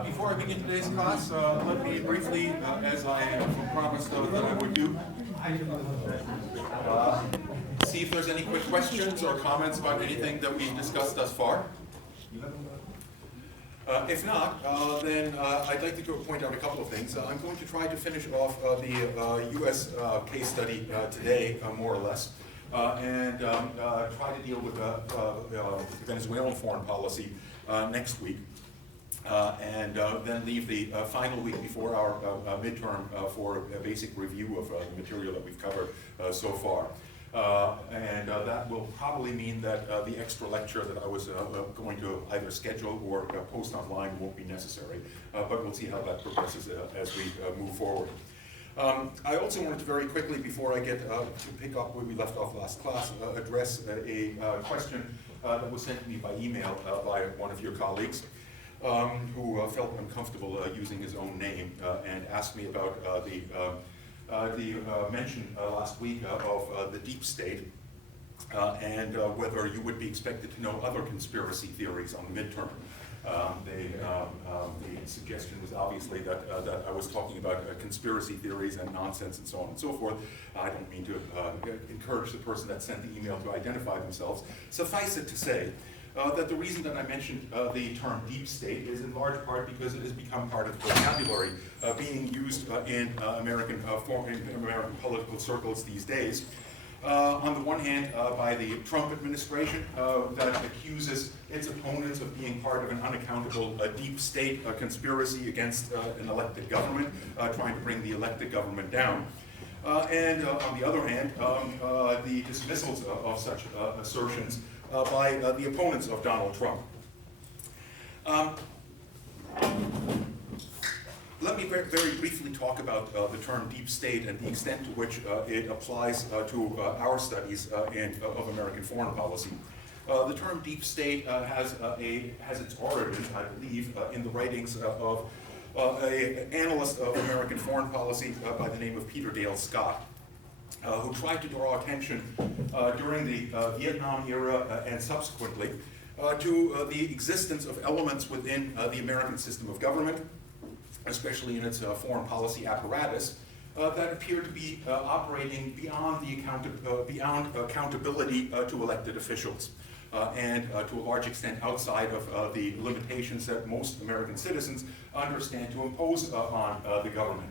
Before I begin today's class, let me briefly, as I promised that I would do, see if there's any quick questions or comments about anything that we've discussed thus far. If not, then I'd like to point out a couple of things. I'm going to try to finish off the U.S. Case study today, more or less, and try to deal with Venezuelan foreign policy next week. And then leave the final week before our midterm for a basic review of the material that we've covered so far. And that will probably mean that the extra lecture that I was going to either schedule or post online won't be necessary. But we'll see how that progresses as we move forward. I also wanted to very quickly, before I get to pick up where we left off last class, address a question that was sent to me by email by one of your colleagues. Who felt uncomfortable using his own name and asked me about the mention last week of the deep state and whether you would be expected to know other conspiracy theories on the midterm. The suggestion was obviously that I was talking about conspiracy theories and nonsense and so on and so forth. I don't mean to encourage the person that sent the email to identify themselves. Suffice it to say, that the reason that I mentioned the term deep state is in large part because it has become part of vocabulary being used in American political circles these days. On the one hand, by the Trump administration that accuses its opponents of being part of an unaccountable deep state conspiracy against an elected government, trying to bring the elected government down. And on the other hand, the dismissals of such assertions by the opponents of Donald Trump. Let me very briefly talk about the term deep state and the extent to which it applies to our studies of American foreign policy. The term deep state has its origins, I believe, in the writings of an analyst of American foreign policy by the name of Peter Dale Scott. Who tried to draw attention during the Vietnam era and subsequently to the existence of elements within the American system of government, especially in its foreign policy apparatus, that appear to be operating beyond accountability to elected officials, and to a large extent outside of the limitations that most American citizens understand to impose on the government.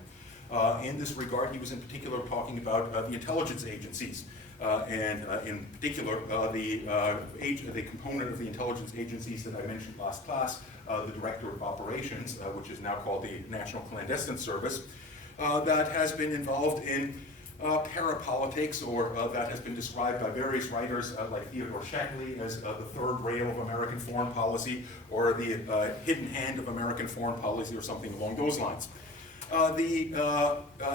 In this regard, he was in particular talking about the intelligence agencies, and in particular the component of the intelligence agencies that I mentioned last class, the Director of Operations, which is now called the National Clandestine Service, that has been involved in parapolitics, or that has been described by various writers like Theodore Sheckley as the third rail of American foreign policy, or the hidden hand of American foreign policy, or something along those lines. The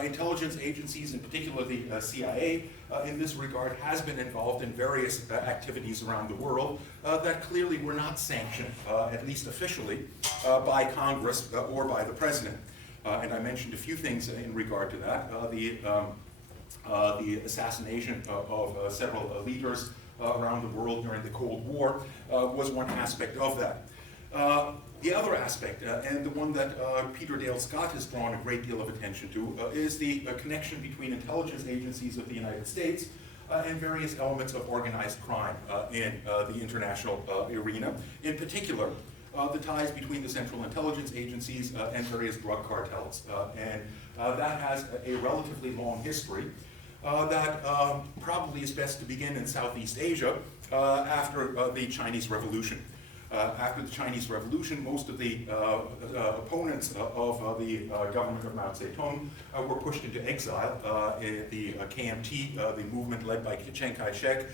intelligence agencies, in particular the CIA, in this regard has been involved in various activities around the world that clearly were not sanctioned, at least officially, by Congress or by the President. And I mentioned a few things in regard to that. The assassination of several leaders around the world during the Cold War was one aspect of that. The other aspect, and the one that Peter Dale Scott has drawn a great deal of attention to, is the connection between intelligence agencies of the United States and various elements of organized crime in the international arena. In particular, the ties between the Central Intelligence Agencies and various drug cartels. And that has a relatively long history that probably is best to begin in Southeast Asia after the Chinese Revolution. After the Chinese Revolution, most of the opponents of the government of Mao Zedong were pushed into exile. The KMT, the movement led by Chiang Kai-shek,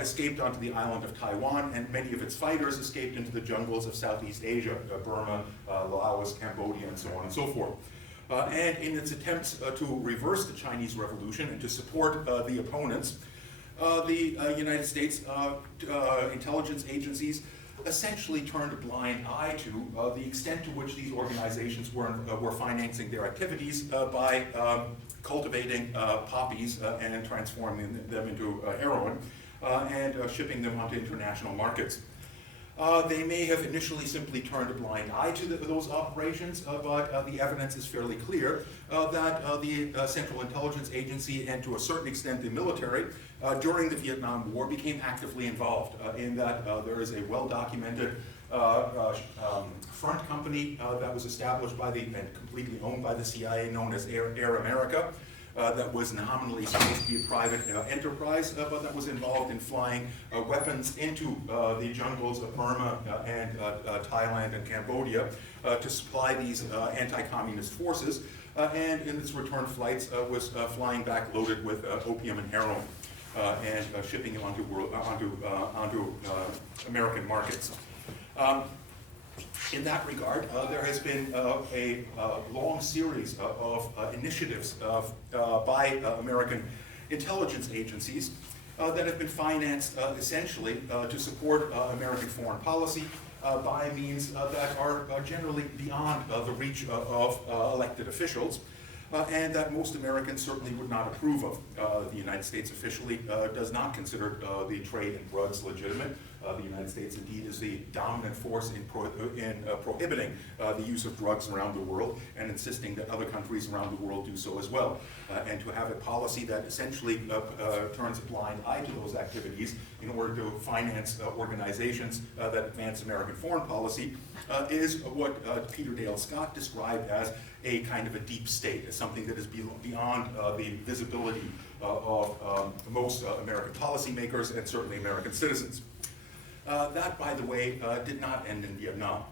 escaped onto the island of Taiwan, and many of its fighters escaped into the jungles of Southeast Asia, Burma, Laos, Cambodia, and so on and so forth. And in its attempts to reverse the Chinese Revolution and to support the opponents, the United States intelligence agencies essentially turned a blind eye to the extent to which these organizations were financing their activities by cultivating poppies and transforming them into heroin and shipping them onto international markets. They may have initially simply turned a blind eye to those operations, but the evidence is fairly clear that the Central Intelligence Agency, and to a certain extent the military, during the Vietnam War became actively involved in that. There is a well-documented front company that was established by and completely owned by the CIA, known as Air America. That was nominally supposed to be a private enterprise, but that was involved in flying weapons into the jungles of Burma and Thailand and Cambodia to supply these anti-communist forces, and in its return flights was flying back loaded with opium and heroin and shipping it onto American markets. In that regard, there has been a long series of initiatives by American intelligence agencies that have been financed essentially to support American foreign policy by means that are generally beyond the reach of elected officials, and that most Americans certainly would not approve of. The United States officially does not consider the trade in drugs legitimate. The United States indeed is the dominant force in prohibiting the use of drugs around the world and insisting that other countries around the world do so as well. And to have a policy that essentially turns a blind eye to those activities in order to finance organizations that advance American foreign policy is what Peter Dale Scott described as a kind of a deep state, as something that is beyond the visibility of most American policymakers and certainly American citizens. That, by the way, did not end in Vietnam.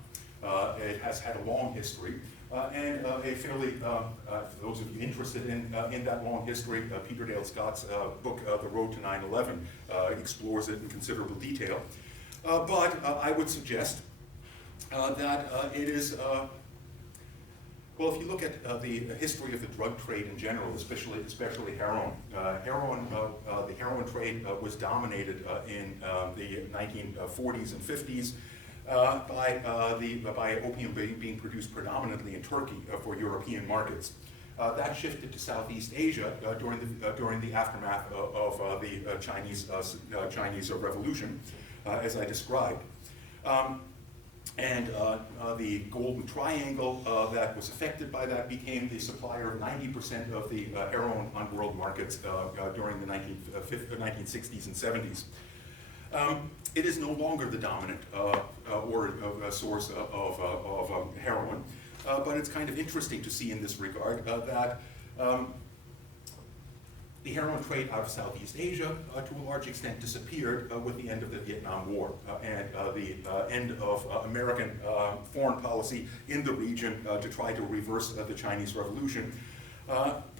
It has had a long history, and a fairly, for those of you interested in that long history, Peter Dale Scott's book, The Road to 9/11, explores it in considerable detail. But I would suggest that it is, well, if you look at the history of the drug trade in general, especially heroin, the heroin trade was dominated in the 1940s and 50s by opium being produced predominantly in Turkey for European markets. That shifted to Southeast Asia during the aftermath of the Chinese Revolution, as I described. And the Golden Triangle that was affected by that became the supplier of 90% of the heroin on world markets during the 1960s and 70s. It is no longer the dominant source of heroin, but it's kind of interesting to see in this regard that the heroin trade out of Southeast Asia, to a large extent, disappeared with the end of the Vietnam War and the end of American foreign policy in the region to try to reverse the Chinese Revolution,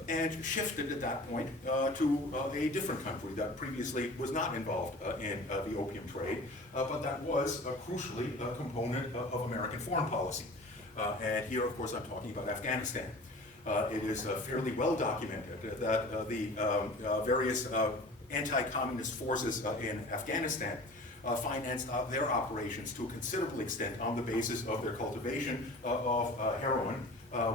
and shifted at that point to a different country that previously was not involved in the opium trade, but that was crucially a component of American foreign policy. And here, of course, I'm talking about Afghanistan. It is fairly well documented that the various anti-communist forces in Afghanistan financed their operations to a considerable extent on the basis of their cultivation of heroin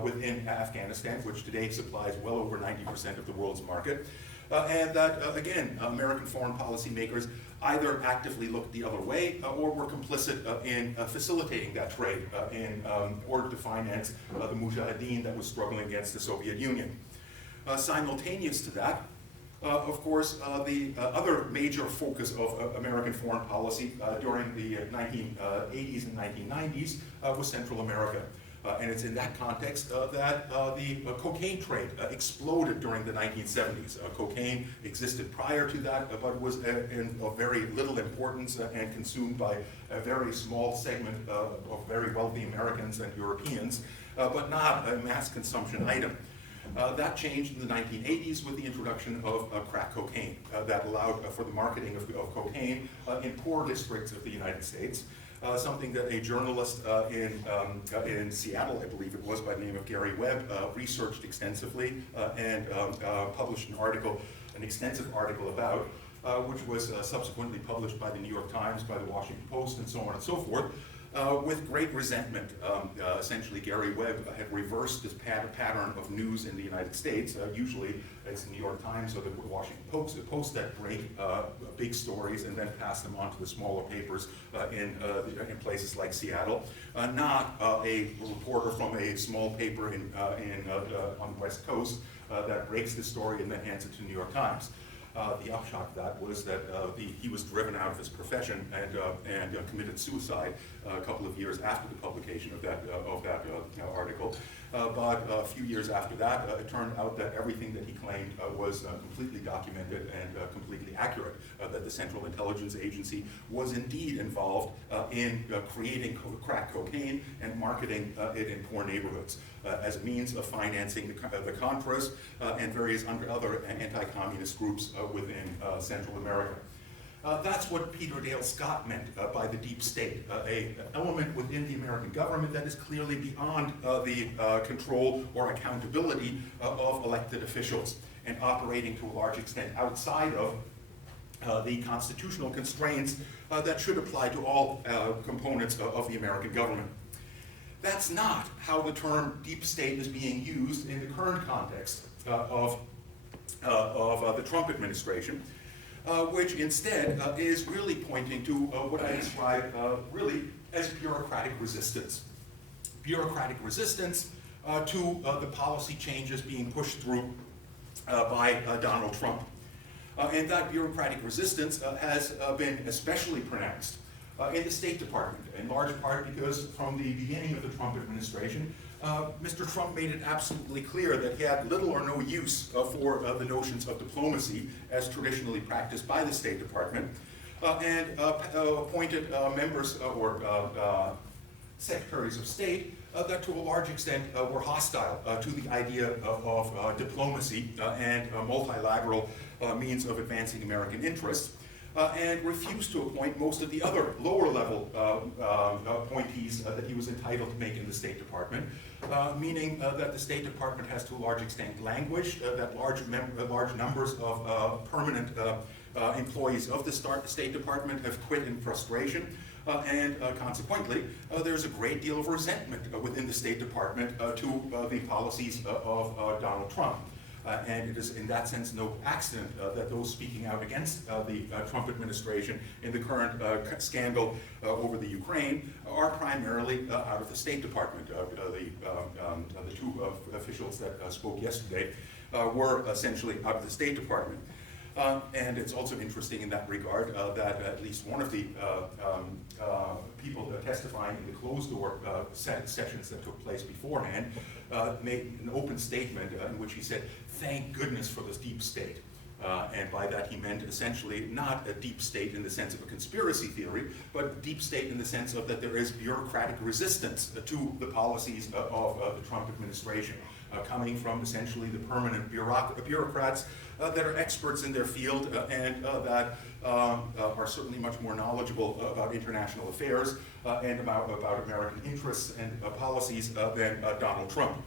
within Afghanistan, which today supplies well over 90% of the world's market. And that, again, American foreign policy makers either actively looked the other way or were complicit in facilitating that trade in order to finance the Mujahideen that was struggling against the Soviet Union. Simultaneous to that, of course, the other major focus of American foreign policy during the 1980s and 1990s was Central America. And it's in that context that the cocaine trade exploded during the 1970s. Cocaine existed prior to that, but was of very little importance and consumed by a very small segment of very wealthy Americans and Europeans, but not a mass consumption item. That changed in the 1980s with the introduction of crack cocaine that allowed for the marketing of cocaine in poor districts of the United States. Something that a journalist in Seattle, I believe it was, by the name of Gary Webb, researched extensively and published an extensive article about, which was subsequently published by the New York Times, by the Washington Post, and so on and so forth. with great resentment. Essentially, Gary Webb had reversed this pattern of news in the United States. Usually, it's the New York Times or the Washington Post that break big stories and then pass them on to the smaller papers in places like Seattle. Not a reporter from a small paper on the West Coast that breaks the story and then hands it to the New York Times. The upshot of that was that he was driven out of his profession and committed suicide a couple of years after the publication of that article. But a few years after that, it turned out that everything that he claimed was completely documented and completely accurate, that the Central Intelligence Agency was indeed involved in creating crack cocaine and marketing it in poor neighborhoods as a means of financing the Contras and various other anti-communist groups within Central America. That's what Peter Dale Scott meant by the deep state, an element within the American government that is clearly beyond the control or accountability of elected officials and operating to a large extent outside of the constitutional constraints that should apply to all components of the American government. That's not how the term deep state is being used in the current context of the Trump administration, which instead is really pointing to what I describe really as bureaucratic resistance. Bureaucratic resistance to the policy changes being pushed through by Donald Trump. And that bureaucratic resistance has been especially pronounced in the State Department, in large part because from the beginning of the Trump administration, Mr. Trump made it absolutely clear that he had little or no use for the notions of diplomacy as traditionally practiced by the State Department, and appointed members or secretaries of state that to a large extent were hostile to the idea of diplomacy and multilateral means of advancing American interests. And refused to appoint most of the other lower-level appointees that he was entitled to make in the State Department, meaning that the State Department has to a large extent languished, that large numbers of permanent employees of the State Department have quit in frustration, and consequently, there's a great deal of resentment within the State Department to the policies of Donald Trump. And it is in that sense no accident that those speaking out against the Trump administration in the current scandal over the Ukraine are primarily out of the State Department. The two officials that spoke yesterday were essentially out of the State Department. And it's also interesting in that regard that at least one of the people testifying in the closed-door sessions that took place beforehand made an open statement in which he said, "Thank goodness for this deep state." And by that he meant essentially not a deep state in the sense of a conspiracy theory, but deep state in the sense of that there is bureaucratic resistance to the policies of the Trump administration, coming from essentially the permanent bureaucrats that are experts in their field and that are certainly much more knowledgeable about international affairs and about American interests and policies than Donald Trump.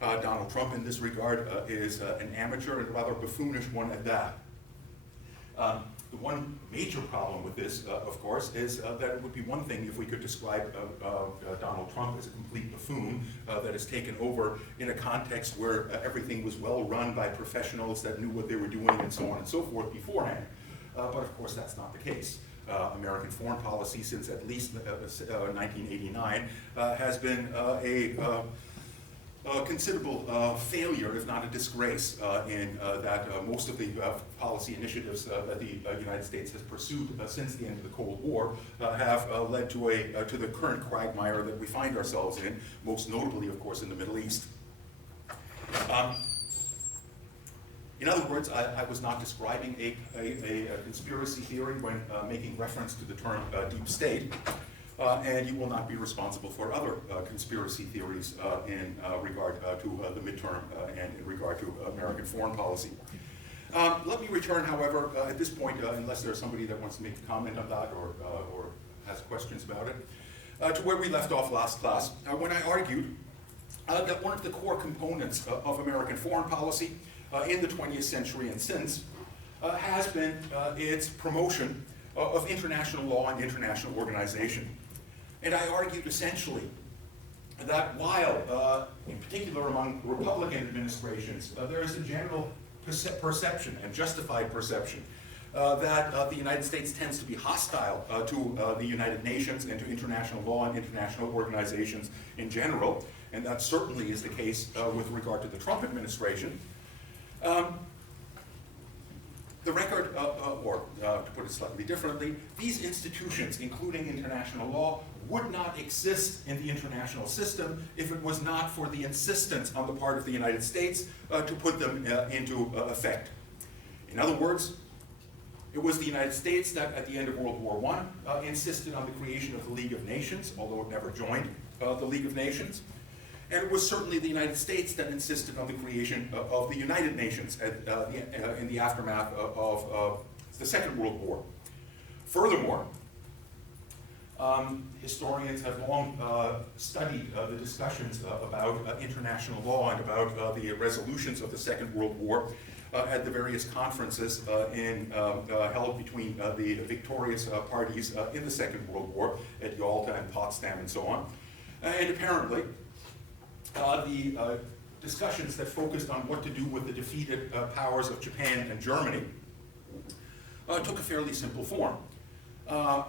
Donald Trump in this regard is an amateur and rather buffoonish one at that. The one major problem with this, of course, is that it would be one thing if we could describe Donald Trump as a complete buffoon that is taken over in a context where everything was well run by professionals that knew what they were doing and so on and so forth beforehand. But of course that's not the case. American foreign policy since at least 1989 has been a considerable failure, if not a disgrace, in that most of the policy initiatives that the United States has pursued since the end of the Cold War have led to the current quagmire that we find ourselves in, most notably, of course, in the Middle East. In other words, I was not describing a conspiracy theory when making reference to the term deep state. And you will not be responsible for other conspiracy theories in regard to the midterm and in regard to American foreign policy. Let me return, however, at this point, unless there's somebody that wants to make a comment on that or has questions about it, to where we left off last class, when I argued that one of the core components of American foreign policy in the 20th century and since has been its promotion of international law and international organization. And I argued essentially that while, in particular among Republican administrations, there is a general perception, and justified perception, that the United States tends to be hostile to the United Nations and to international law and international organizations in general, and that certainly is the case with regard to the Trump administration. The record, or to put it slightly differently, these institutions, including international law, would not exist in the international system if it was not for the insistence on the part of the United States to put them into effect. In other words, it was the United States that, at the end of World War I, insisted on the creation of the League of Nations, although it never joined the League of Nations. And it was certainly the United States that insisted on the creation of the United Nations in the aftermath of the Second World War. Furthermore, historians have long studied the discussions about international law and about the resolutions of the Second World War at the various conferences held between the victorious parties in the Second World War at Yalta and Potsdam and so on. And apparently, the discussions that focused on what to do with the defeated powers of Japan and Germany took a fairly simple form.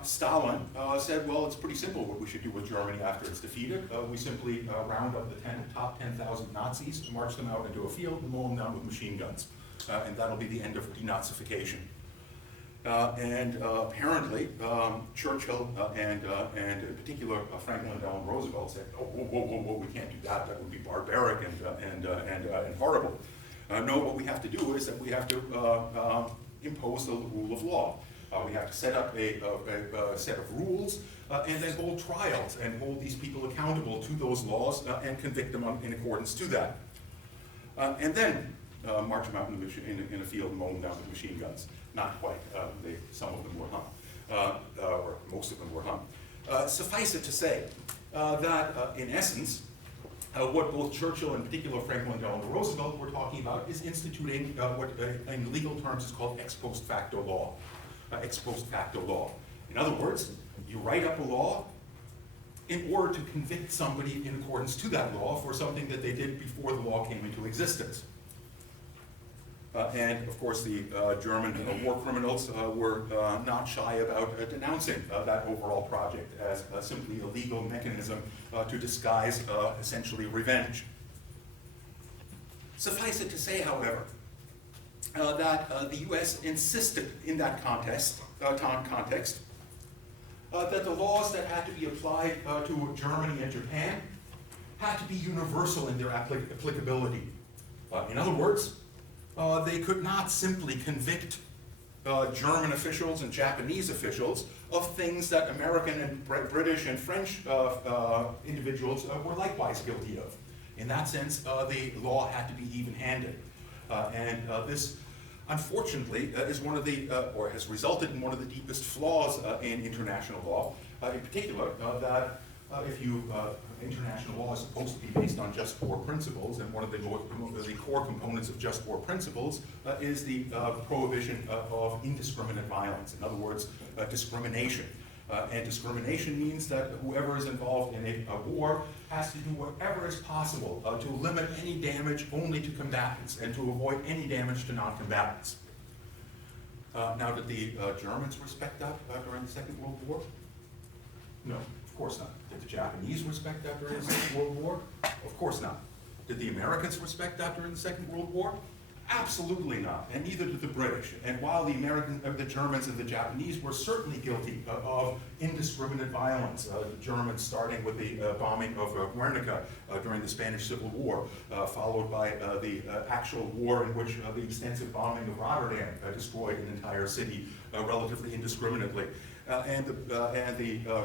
Stalin said, well, it's pretty simple what we should do with Germany after it's defeated. We simply round up the top 10,000 Nazis, march them out into a field, and mow them down with machine guns. And that'll be the end of denazification. Apparently, Churchill and in particular Franklin Delano Roosevelt said, "Oh, whoa, we can't do that. That would be barbaric and horrible. No, what we have to do is that we have to impose the rule of law. We have to set up a set of rules and then hold trials and hold these people accountable to those laws and convict them in accordance to that. And then march them out in a field and mow them down with machine guns." Not quite. Some of them were hung, or most of them were hung. Suffice it to say that, in essence, what both Churchill and in particular Franklin Delano Roosevelt were talking about is instituting what in legal terms is called ex post facto law. Ex post facto law. In other words, you write up a law in order to convict somebody in accordance to that law for something that they did before the law came into existence. And of course, the German war criminals were not shy about denouncing that overall project as simply a legal mechanism to disguise essentially revenge. Suffice it to say, however, that the U.S. insisted in that context that the laws that had to be applied to Germany and Japan had to be universal in their applicability. In other words, they could not simply convict German officials and Japanese officials of things that American and British and French individuals were likewise guilty of. In that sense, the law had to be even-handed. This, unfortunately, is one of the, or has resulted in one of the deepest flaws in international law, in particular, that if you, international law is supposed to be based on just war principles, and one of the core components of just war principles is the prohibition of indiscriminate violence. In other words, discrimination. And discrimination means that whoever is involved in a war has to do whatever is possible to limit any damage only to combatants and to avoid any damage to non-combatants. Now, did the Germans respect that during the Second World War? No, of course not. Did the Japanese respect that during the Second World War? Of course not. Did the Americans respect that during the Second World War? Absolutely not, and neither did the British. And while the Germans and the Japanese were certainly guilty of indiscriminate violence, the Germans starting with the bombing of Guernica during the Spanish Civil War, followed by the actual war in which the extensive bombing of Rotterdam destroyed an entire city relatively indiscriminately, and the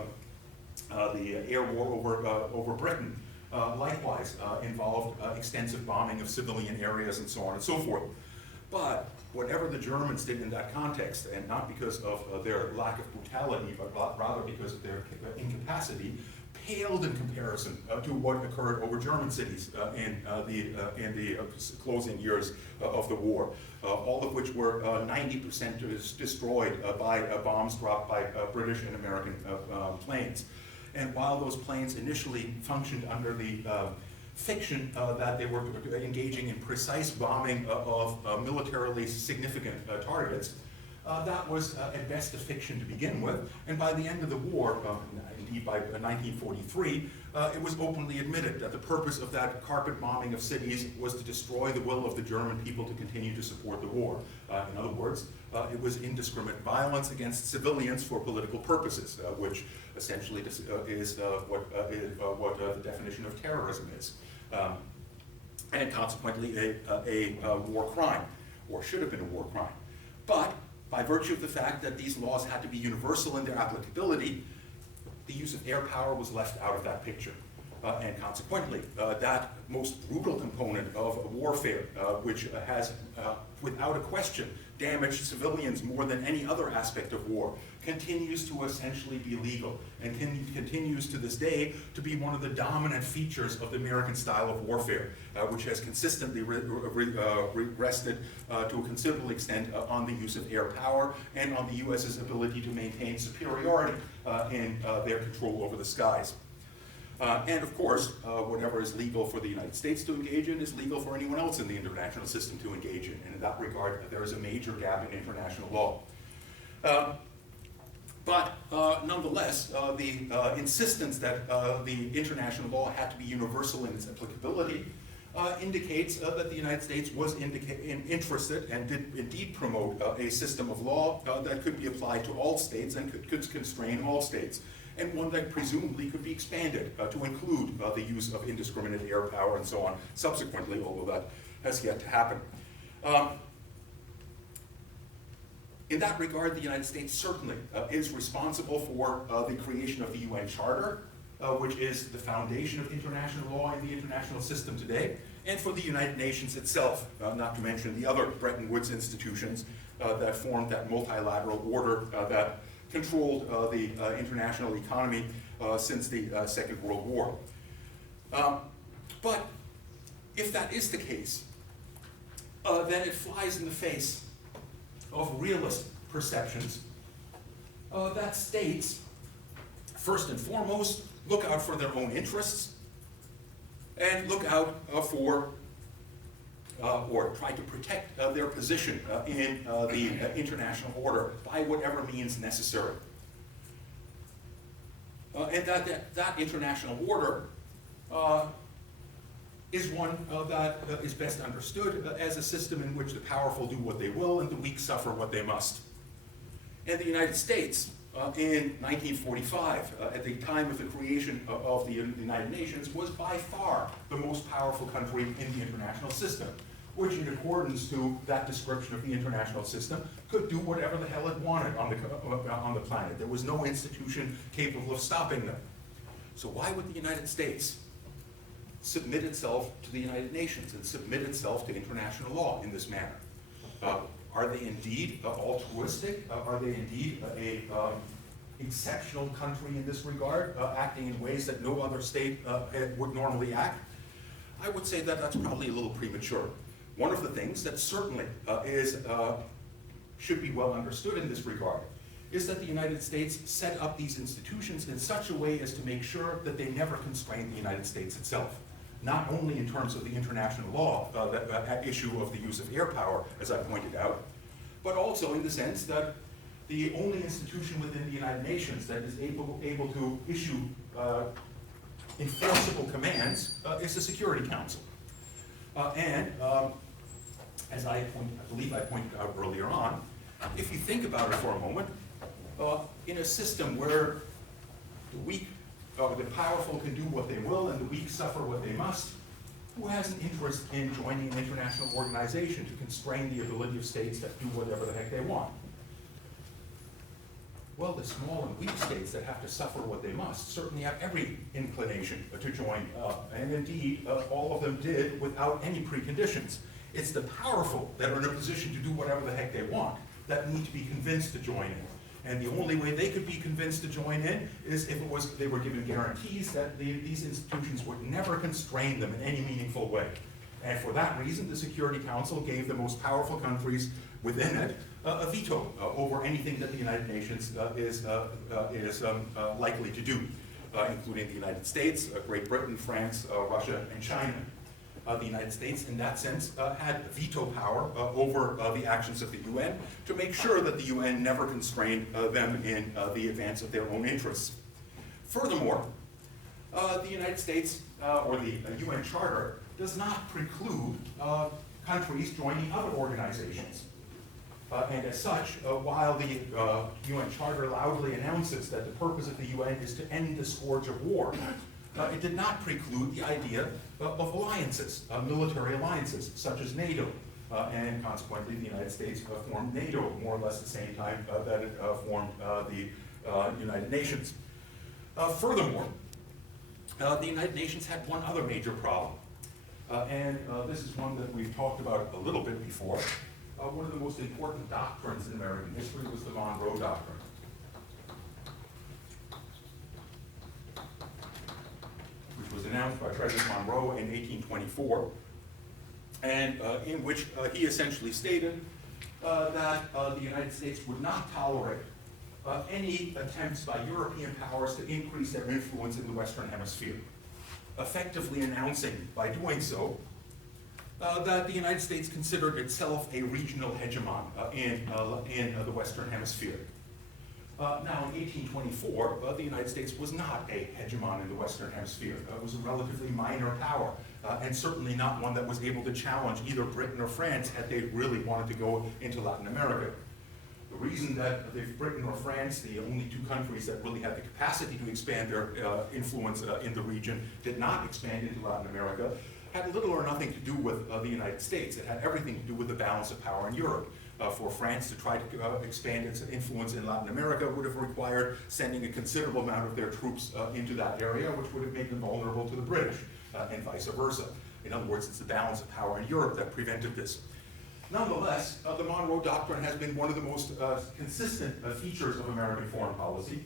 air war over Britain likewise involved extensive bombing of civilian areas and so on and so forth. But whatever the Germans did in that context, and not because of their lack of brutality, but rather because of their incapacity, paled in comparison to what occurred over German cities in the closing years of the war, all of which were 90% destroyed by bombs dropped by British and American planes. And while those planes initially functioned under the fiction that they were engaging in precise bombing of militarily significant targets, that was at best a fiction to begin with, and by the end of the war, indeed by 1943, it was openly admitted that the purpose of that carpet bombing of cities was to destroy the will of the German people to continue to support the war. In other words, it was indiscriminate violence against civilians for political purposes, which essentially is what the definition of terrorism is, and consequently a war crime, or should have been a war crime. But by virtue of the fact that these laws had to be universal in their applicability, the use of air power was left out of that picture. And consequently, that most brutal component of warfare, which has, without a question, damaged civilians more than any other aspect of war, continues to essentially be legal, and continues to this day to be one of the dominant features of the American style of warfare, which has consistently rested to a considerable extent on the use of air power and on the US's ability to maintain superiority in their control over the skies. And of course, whatever is legal for the United States to engage in is legal for anyone else in the international system to engage in. And in that regard, there is a major gap in international law. But nonetheless, the insistence that the international law had to be universal in its applicability indicates that the United States was interested and did indeed promote a system of law that could be applied to all states and could constrain all states, and one that presumably could be expanded to include the use of indiscriminate air power and so on subsequently, although that has yet to happen. In that regard, the United States certainly is responsible for the creation of the UN Charter, which is the foundation of international law in the international system today, and for the United Nations itself, not to mention the other Bretton Woods institutions that formed that multilateral order that controlled the international economy since the Second World War. But if that is the case, then it flies in the face of realist perceptions that states, first and foremost, look out for their own interests and look out for or try to protect their position in the international order by whatever means necessary. And that international order is one that is best understood as a system in which the powerful do what they will and the weak suffer what they must. And the United States, in 1945, at the time of the creation of the United Nations, was by far the most powerful country in the international system, which in accordance to that description of the international system could do whatever the hell it wanted on the planet. There was no institution capable of stopping them. So why would the United States submit itself to the United Nations and submit itself to international law in this manner? Are they indeed altruistic? Are they indeed a exceptional country in this regard, acting in ways that no other state would normally act? I would say that that's probably a little premature. One of the things that certainly should be well understood in this regard is that the United States set up these institutions in such a way as to make sure that they never constrain the United States itself. Not only in terms of the international law, that issue of the use of air power, as I pointed out, but also in the sense that the only institution within the United Nations that is able to issue enforceable commands is the Security Council. As I believe I pointed out earlier on, if you think about it for a moment, in a system where the weak, the powerful can do what they will and the weak suffer what they must, who has an interest in joining an international organization to constrain the ability of states that do whatever the heck they want? Well, the small and weak states that have to suffer what they must certainly have every inclination to join, and indeed all of them did without any preconditions. It's the powerful that are in a position to do whatever the heck they want that need to be convinced to join in. And the only way they could be convinced to join in is if they were given guarantees that these institutions would never constrain them in any meaningful way. And for that reason, the Security Council gave the most powerful countries within it a veto over anything that the United Nations is likely to do. including the United States, Great Britain, France, Russia, and China. The United States, in that sense, had veto power over the actions of the UN to make sure that the UN never constrained them in the advance of their own interests. Furthermore, the United States, or the UN Charter, does not preclude countries joining other organizations. And as such, while the UN Charter loudly announces that the purpose of the UN is to end the scourge of war, it did not preclude the idea of alliances, military alliances, such as NATO. And consequently, the United States formed NATO more or less the same time that it formed the United Nations. Furthermore, the United Nations had one other major problem. And this is one that we've talked about a little bit before. One of the most important doctrines in American history was the Monroe Doctrine. Which was announced by President Monroe in 1824, and in which he essentially stated that the United States would not tolerate any attempts by European powers to increase their influence in the Western Hemisphere, effectively announcing by doing so that the United States considered itself a regional hegemon in the Western Hemisphere. Now, in 1824, the United States was not a hegemon in the Western Hemisphere. It was a relatively minor power, and certainly not one that was able to challenge either Britain or France had they really wanted to go into Latin America. The reason that if Britain or France, the only two countries that really had the capacity to expand their influence in the region, did not expand into Latin America, had little or nothing to do with the United States. It had everything to do with the balance of power in Europe. For France to try to expand its influence in Latin America would have required sending a considerable amount of their troops into that area, which would have made them vulnerable to the British, and vice versa. In other words, it's the balance of power in Europe that prevented this. Nonetheless, the Monroe Doctrine has been one of the most consistent features of American foreign policy.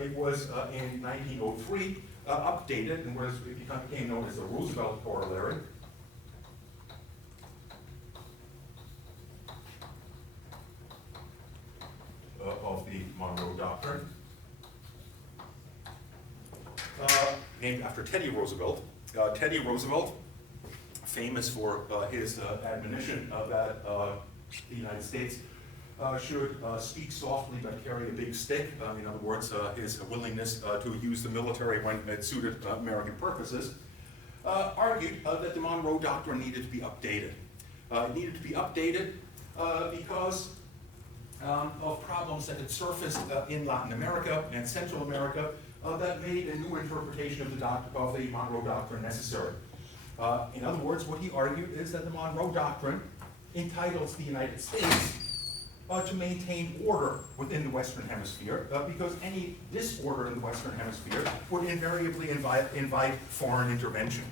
It was in 1903 updated, and it became known as the Roosevelt Corollary. Of the Monroe Doctrine, named after Teddy Roosevelt. Teddy Roosevelt, famous for his admonition that the United States should speak softly but carry a big stick. In other words, his willingness to use the military when it suited American purposes, argued that the Monroe Doctrine needed to be updated. It needed to be updated because of problems that had surfaced in Latin America and Central America that made a new interpretation of the Monroe Doctrine necessary. In other words, what he argued is that the Monroe Doctrine entitles the United States to maintain order within the Western Hemisphere because any disorder in the Western Hemisphere would invariably invite foreign intervention.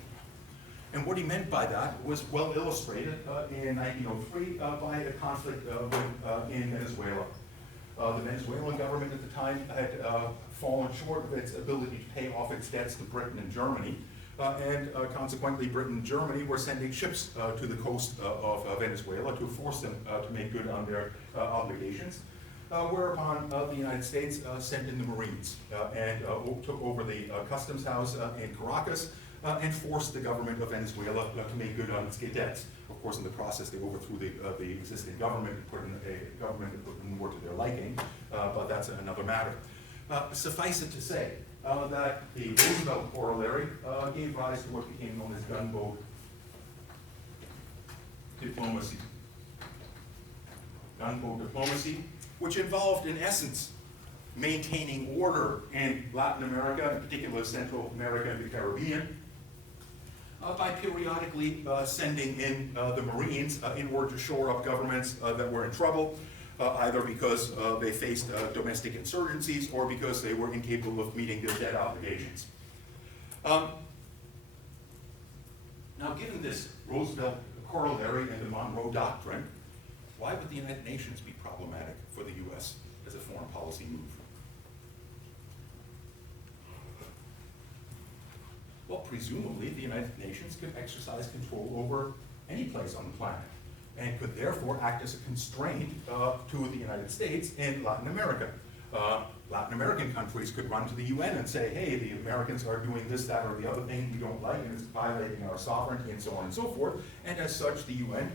And what he meant by that was well illustrated in 1903 by a conflict in Venezuela. The Venezuelan government at the time had fallen short of its ability to pay off its debts to Britain and Germany, and consequently Britain and Germany were sending ships to the coast of Venezuela to force them to make good on their obligations, whereupon the United States sent in the Marines and took over the customs house in Caracas, and forced the government of Venezuela to make good on its debts. Of course, in the process, they overthrew the existing government and put in a government that put more to their liking, but that's another matter. Suffice it to say that the Roosevelt Corollary gave rise to what became known as gunboat diplomacy. Gunboat diplomacy, which involved, in essence, maintaining order in Latin America, in particular Central America and the Caribbean, by periodically sending in the Marines in order to shore up governments that were in trouble, either because they faced domestic insurgencies or because they were incapable of meeting their debt obligations. Now, given this Roosevelt Corollary and the Monroe Doctrine, why would the United Nations be problematic for the U.S. as a foreign policy move? Well, presumably, the United Nations could exercise control over any place on the planet and could therefore act as a constraint to the United States in Latin America. Latin American countries could run to the UN and say, hey, the Americans are doing this, that, or the other thing we don't like, and it's violating our sovereignty, and so on and so forth. And as such, the UN,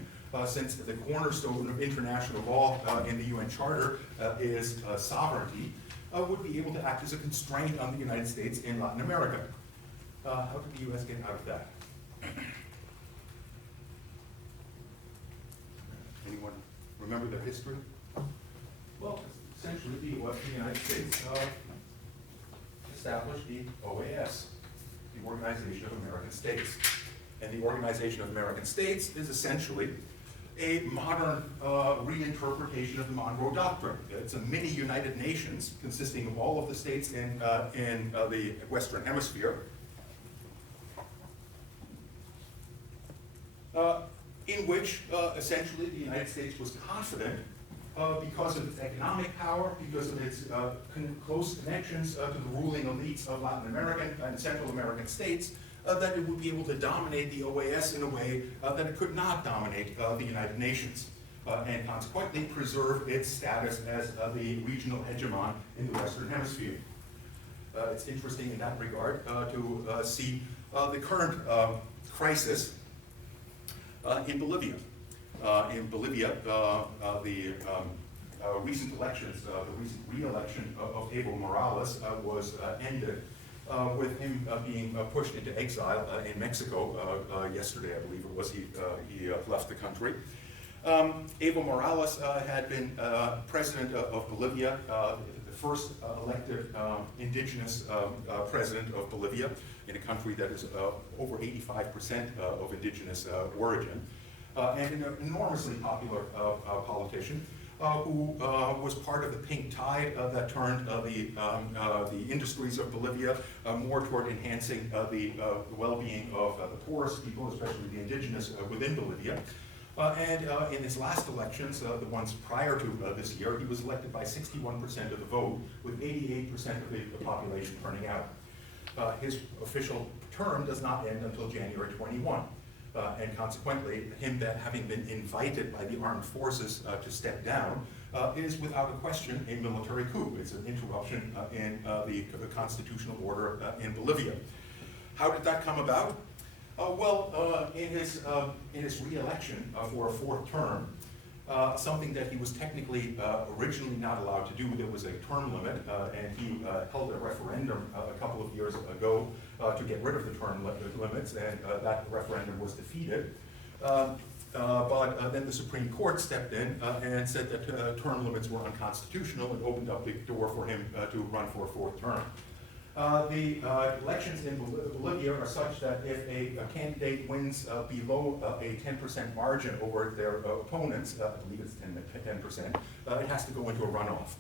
since the cornerstone of international law in the UN Charter is sovereignty, would be able to act as a constraint on the United States in Latin America. How did the US get out of that? Anyone remember their history? Well, essentially the United States established the OAS, the Organization of American States. And the Organization of American States is essentially a modern reinterpretation of the Monroe Doctrine. It's a mini United Nations consisting of all of the states in the Western Hemisphere, in which essentially the United States was confident, because of its economic power, because of its close connections to the ruling elites of Latin American and Central American states, that it would be able to dominate the OAS in a way that it could not dominate the United Nations, and consequently preserve its status as the regional hegemon in the Western Hemisphere. It's interesting in that regard to see the current crisis in Bolivia. In Bolivia, the recent elections, the recent re-election of Evo Morales was ended with him being pushed into exile in Mexico yesterday, I believe it was. He left the country. Evo Morales had been president of Bolivia, the first elected indigenous president of Bolivia, in a country that is over 85% of indigenous origin, and an enormously popular politician who was part of the pink tide that turned the industries of Bolivia more toward enhancing the well-being of the poorest people, especially the indigenous within Bolivia. And in his last elections, the ones prior to this year, he was elected by 61% of the vote, with 88% of the population turning out. His official term does not end until January 21. And consequently, him having been invited by the armed forces to step down is without a question a military coup. It's an interruption in the constitutional order in Bolivia. How did that come about? In his re-election for a fourth term, something that he was technically originally not allowed to do, there was a term limit, and he held a referendum a couple of years ago to get rid of the term limits, and that referendum was defeated. But then the Supreme Court stepped in and said that term limits were unconstitutional and opened up the door for him to run for a fourth term. The elections in Bolivia are such that if a candidate wins below a 10% margin over their opponents, I believe it's 10%, it has to go into a runoff.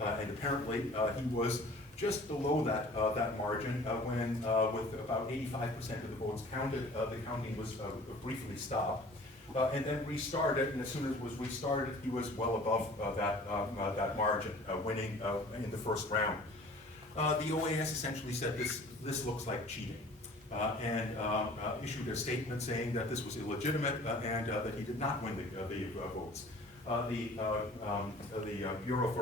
And apparently he was just below that margin when, with about 85% of the votes counted, the counting was briefly stopped. And then restarted, and as soon as it was restarted, he was well above that margin, winning in the first round. The OAS essentially said this looks like cheating, and issued a statement saying that this was illegitimate and that he did not win the votes. The Bureau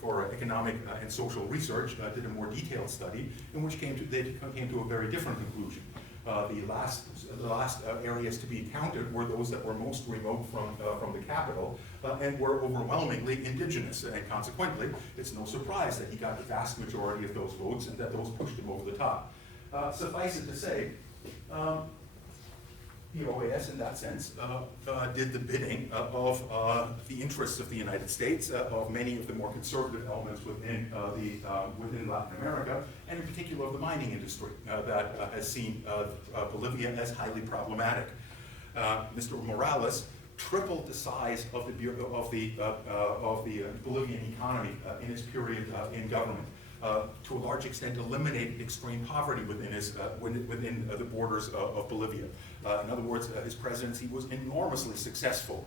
for Economic and Social Research did a more detailed study in which they came to a very different conclusion. The last areas to be counted were those that were most remote from the capital and were overwhelmingly indigenous, and consequently, it's no surprise that he got the vast majority of those votes and that those pushed him over the top. Suffice it to say, the OAS, in that sense, did the bidding of the interests of the United States, of many of the more conservative elements within Latin America, and in particular of the mining industry that has seen Bolivia as highly problematic. Mr. Morales tripled the size of the Bolivian economy in his period in government. To a large extent, eliminated extreme poverty within the borders of Bolivia. In other words, his presidency was enormously successful.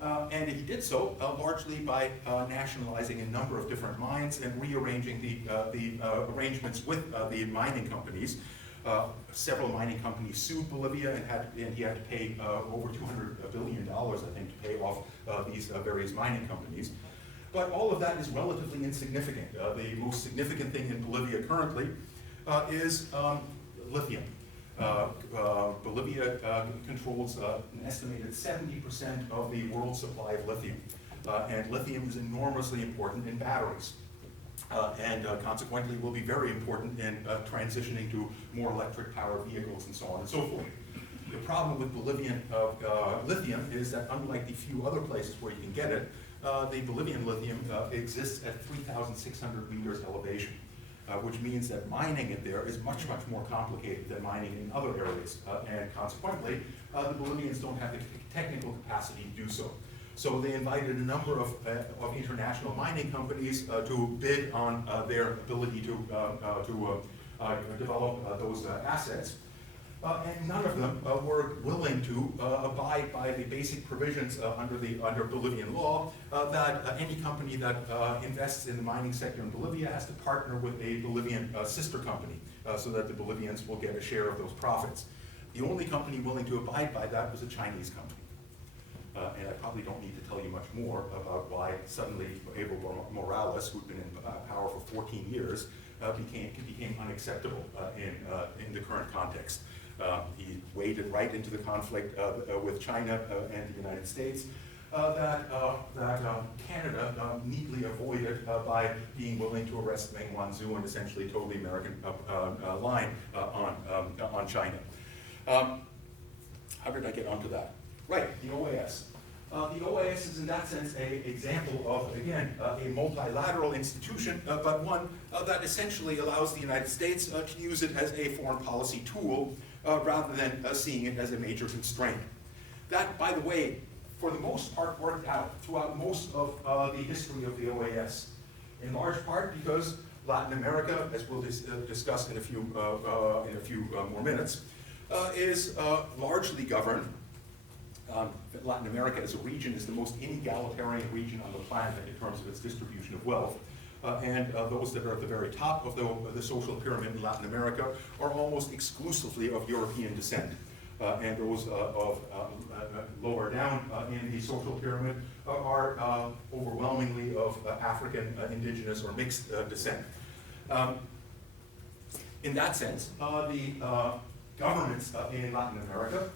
And he did so largely by nationalizing a number of different mines and rearranging the arrangements with the mining companies. Several mining companies sued Bolivia, and he had to pay over $200 billion, I think, to pay off these various mining companies. But all of that is relatively insignificant. The most significant thing in Bolivia currently is lithium. Bolivia controls an estimated 70% of the world's supply of lithium. And lithium is enormously important in batteries. And consequently will be very important in transitioning to more electric powered vehicles and so on and so forth. The problem with Bolivian lithium is that unlike the few other places where you can get it, the Bolivian lithium exists at 3,600 meters elevation, which means that mining it there is much, much more complicated than mining in other areas. And consequently, the Bolivians don't have the technical capacity to do so. So they invited a number of international mining companies to bid on their ability to develop those assets. And none of them were willing to abide by the basic provisions under Bolivian law that any company that invests in the mining sector in Bolivia has to partner with a Bolivian sister company so that the Bolivians will get a share of those profits. The only company willing to abide by that was a Chinese company. And I probably don't need to tell you much more about why suddenly Evo Morales, who'd been in power for 14 years, became unacceptable in the current context. He waded right into the conflict with China and the United States that Canada neatly avoided by being willing to arrest Meng Wanzhou and essentially toe the American line on China. How did I get onto that? Right, the OAS. The OAS is in that sense an example of, again, a multilateral institution, but one that essentially allows the United States to use it as a foreign policy tool rather than seeing it as a major constraint. That, by the way, for the most part worked out throughout most of the history of the OAS, in large part because Latin America, as we'll discuss in a few more minutes, is largely governed. Latin America as a region is the most inegalitarian region on the planet in terms of its distribution of wealth. And those that are at the very top of the social pyramid in Latin America are almost exclusively of European descent. And those lower down in the social pyramid are overwhelmingly of African, indigenous, or mixed descent. In that sense, the governments in Latin America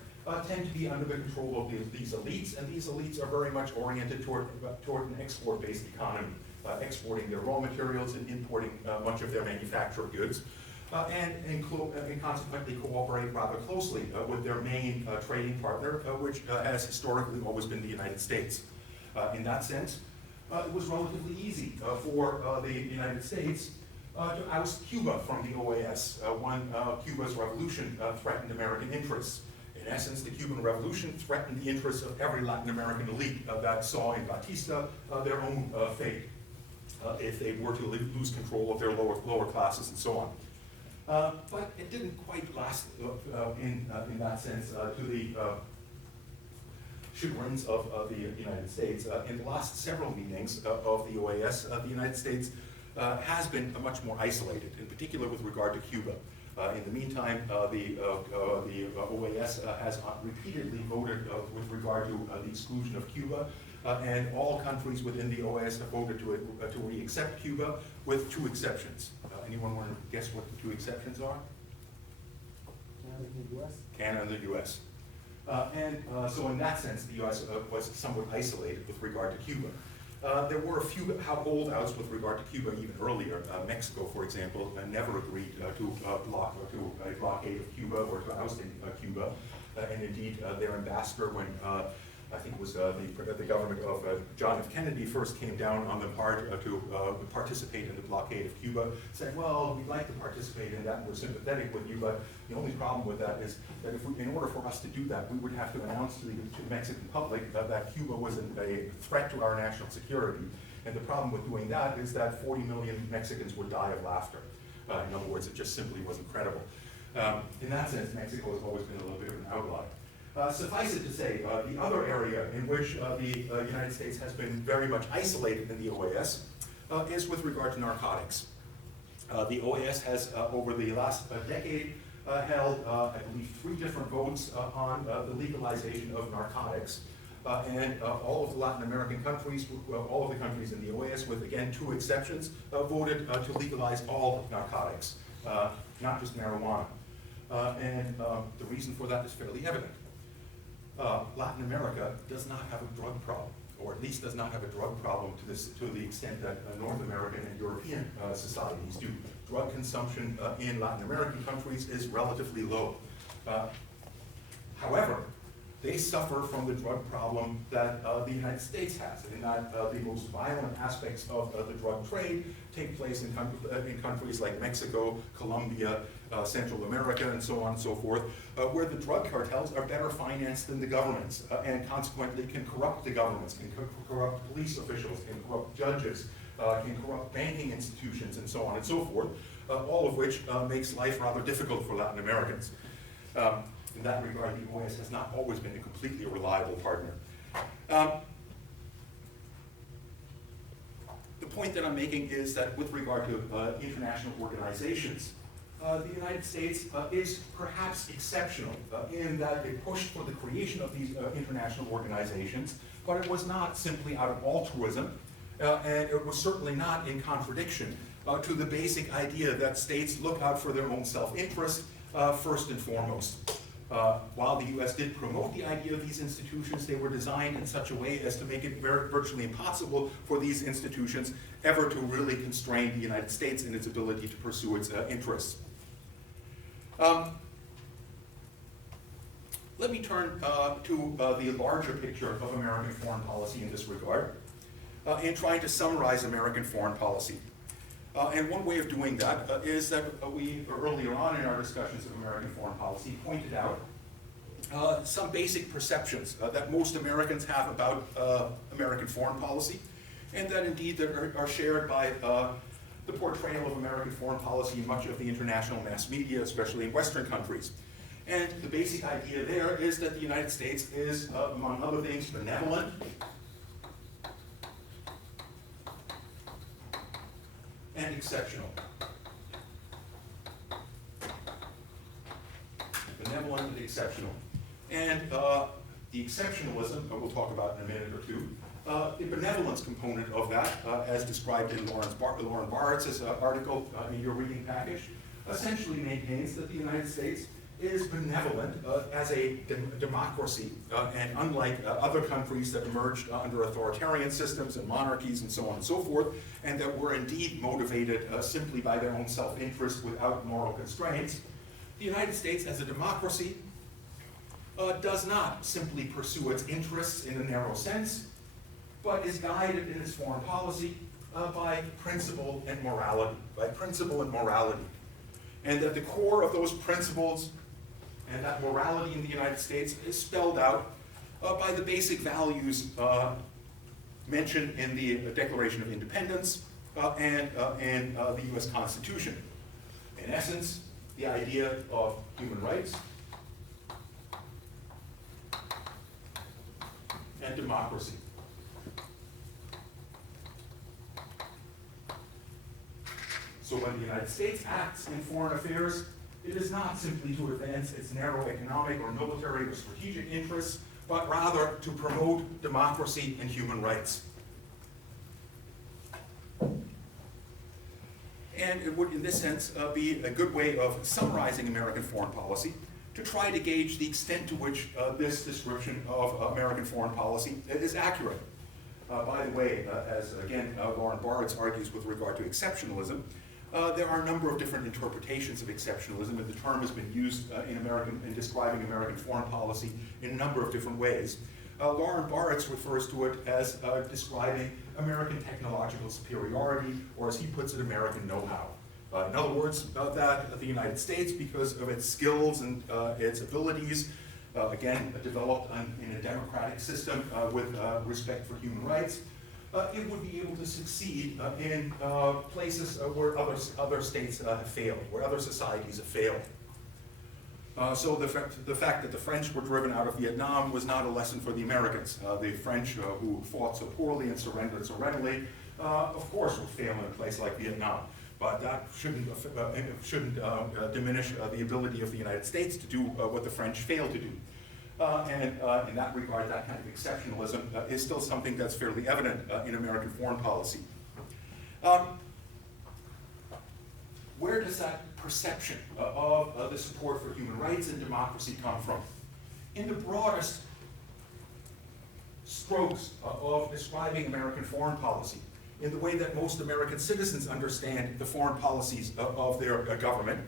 tend to be under the control of these elites, and these elites are very much oriented toward an export-based economy, exporting their raw materials and importing much of their manufactured goods, and consequently cooperate rather closely with their main trading partner, which has historically always been the United States. In that sense, it was relatively easy for the United States to oust Cuba from the OAS when Cuba's revolution threatened American interests. In essence, the Cuban Revolution threatened the interests of every Latin American elite that saw in Batista their own fate if they were to lose control of their lower classes and so on. But it didn't quite last in that sense to the chagrins of the United States. In the last several meetings of the OAS, the United States has been much more isolated, in particular with regard to Cuba. In the meantime, the OAS has repeatedly voted with regard to the exclusion of Cuba, and all countries within the OAS have voted to re-accept Cuba, with two exceptions. Anyone want to guess what the two exceptions are? Canada and the U.S. Canada and the U.S. So in that sense, the U.S. was somewhat isolated with regard to Cuba. There were a few holdouts with regard to Cuba even earlier. Mexico, for example, never agreed to a blockade of Cuba or to ousting Cuba. And indeed, their ambassador, when I think it was the government of John F. Kennedy first came down on them hard to participate in the blockade of Cuba, said, well, we'd like to participate in that and we're sympathetic with you, but the only problem with that is that in order for us to do that, we would have to announce to the Mexican public that Cuba was a threat to our national security. And the problem with doing that is that 40 million Mexicans would die of laughter. In other words, it just simply wasn't credible. In that sense, Mexico has always been a little bit of an outlier. Suffice it to say, the other area in which the United States has been very much isolated in the OAS is with regard to narcotics. The OAS has, over the last decade, held, I believe, 3 different votes on the legalization of narcotics. and all of the Latin American countries, all of the countries in the OAS, with again 2 exceptions, voted to legalize all narcotics, not just marijuana. And the reason for that is fairly evident. Latin America does not have a drug problem, or at least does not have a drug problem to the extent that North American and European societies do. Drug consumption in Latin American countries is relatively low. However, they suffer from the drug problem that the United States has, in that the most violent aspects of the drug trade take place in countries like Mexico, Colombia, Central America, and so on and so forth, where the drug cartels are better financed than the governments, and consequently can corrupt the governments, can corrupt police officials, can corrupt judges, can corrupt banking institutions, and so on and so forth, all of which makes life rather difficult for Latin Americans. In that regard, the OAS has not always been a completely reliable partner. The point that I'm making is that with regard to international organizations, the United States is perhaps exceptional in that it pushed for the creation of these international organizations, but it was not simply out of altruism, and it was certainly not in contradiction to the basic idea that states look out for their own self-interest first and foremost. While the US did promote the idea of these institutions, they were designed in such a way as to make it virtually impossible for these institutions ever to really constrain the United States in its ability to pursue its interests. Let me turn to the larger picture of American foreign policy in this regard, in trying to summarize American foreign policy. And one way of doing that is that we, earlier on in our discussions of American foreign policy, pointed out some basic perceptions that most Americans have about American foreign policy, and that indeed that are shared by the portrayal of American foreign policy in much of the international mass media, especially in Western countries. And the basic idea there is that the United States is, among other things, benevolent, and exceptional. Benevolent and exceptional. And the exceptionalism, we'll talk about in a minute or two, the benevolence component of that, as described in Lauren Baritz's article in your reading package, essentially maintains that the United States is benevolent as a democracy, and unlike other countries that emerged under authoritarian systems and monarchies and so on and so forth, and that were indeed motivated simply by their own self-interest without moral constraints, the United States as a democracy does not simply pursue its interests in a narrow sense, but is guided in its foreign policy by principle and morality, and that the core of those principles and that morality in the United States is spelled out by the basic values mentioned in the Declaration of Independence and the US Constitution. In essence, the idea of human rights and democracy. So when the United States acts in foreign affairs, it is not simply to advance its narrow economic or military or strategic interests, but rather to promote democracy and human rights. And it would, in this sense, be a good way of summarizing American foreign policy to try to gauge the extent to which this description of American foreign policy is accurate. By the way, as again Lauren Baritz argues with regard to exceptionalism, there are a number of different interpretations of exceptionalism, and the term has been used in describing American foreign policy in a number of different ways. Lauren Baritz refers to it as describing American technological superiority, or as he puts it, American know-how. In other words, that the United States, because of its skills and its abilities, again, developed in a democratic system with respect for human rights, it would be able to succeed in places where other states have failed, where other societies have failed. So the fact that the French were driven out of Vietnam was not a lesson for the Americans. The French, who fought so poorly and surrendered so readily, of course would fail in a place like Vietnam. But that shouldn't diminish the ability of the United States to do what the French failed to do. And in that regard, that kind of exceptionalism is still something that's fairly evident in American foreign policy. Where does that perception of the support for human rights and democracy come from? In the broadest strokes of describing American foreign policy, in the way that most American citizens understand the foreign policies of their government,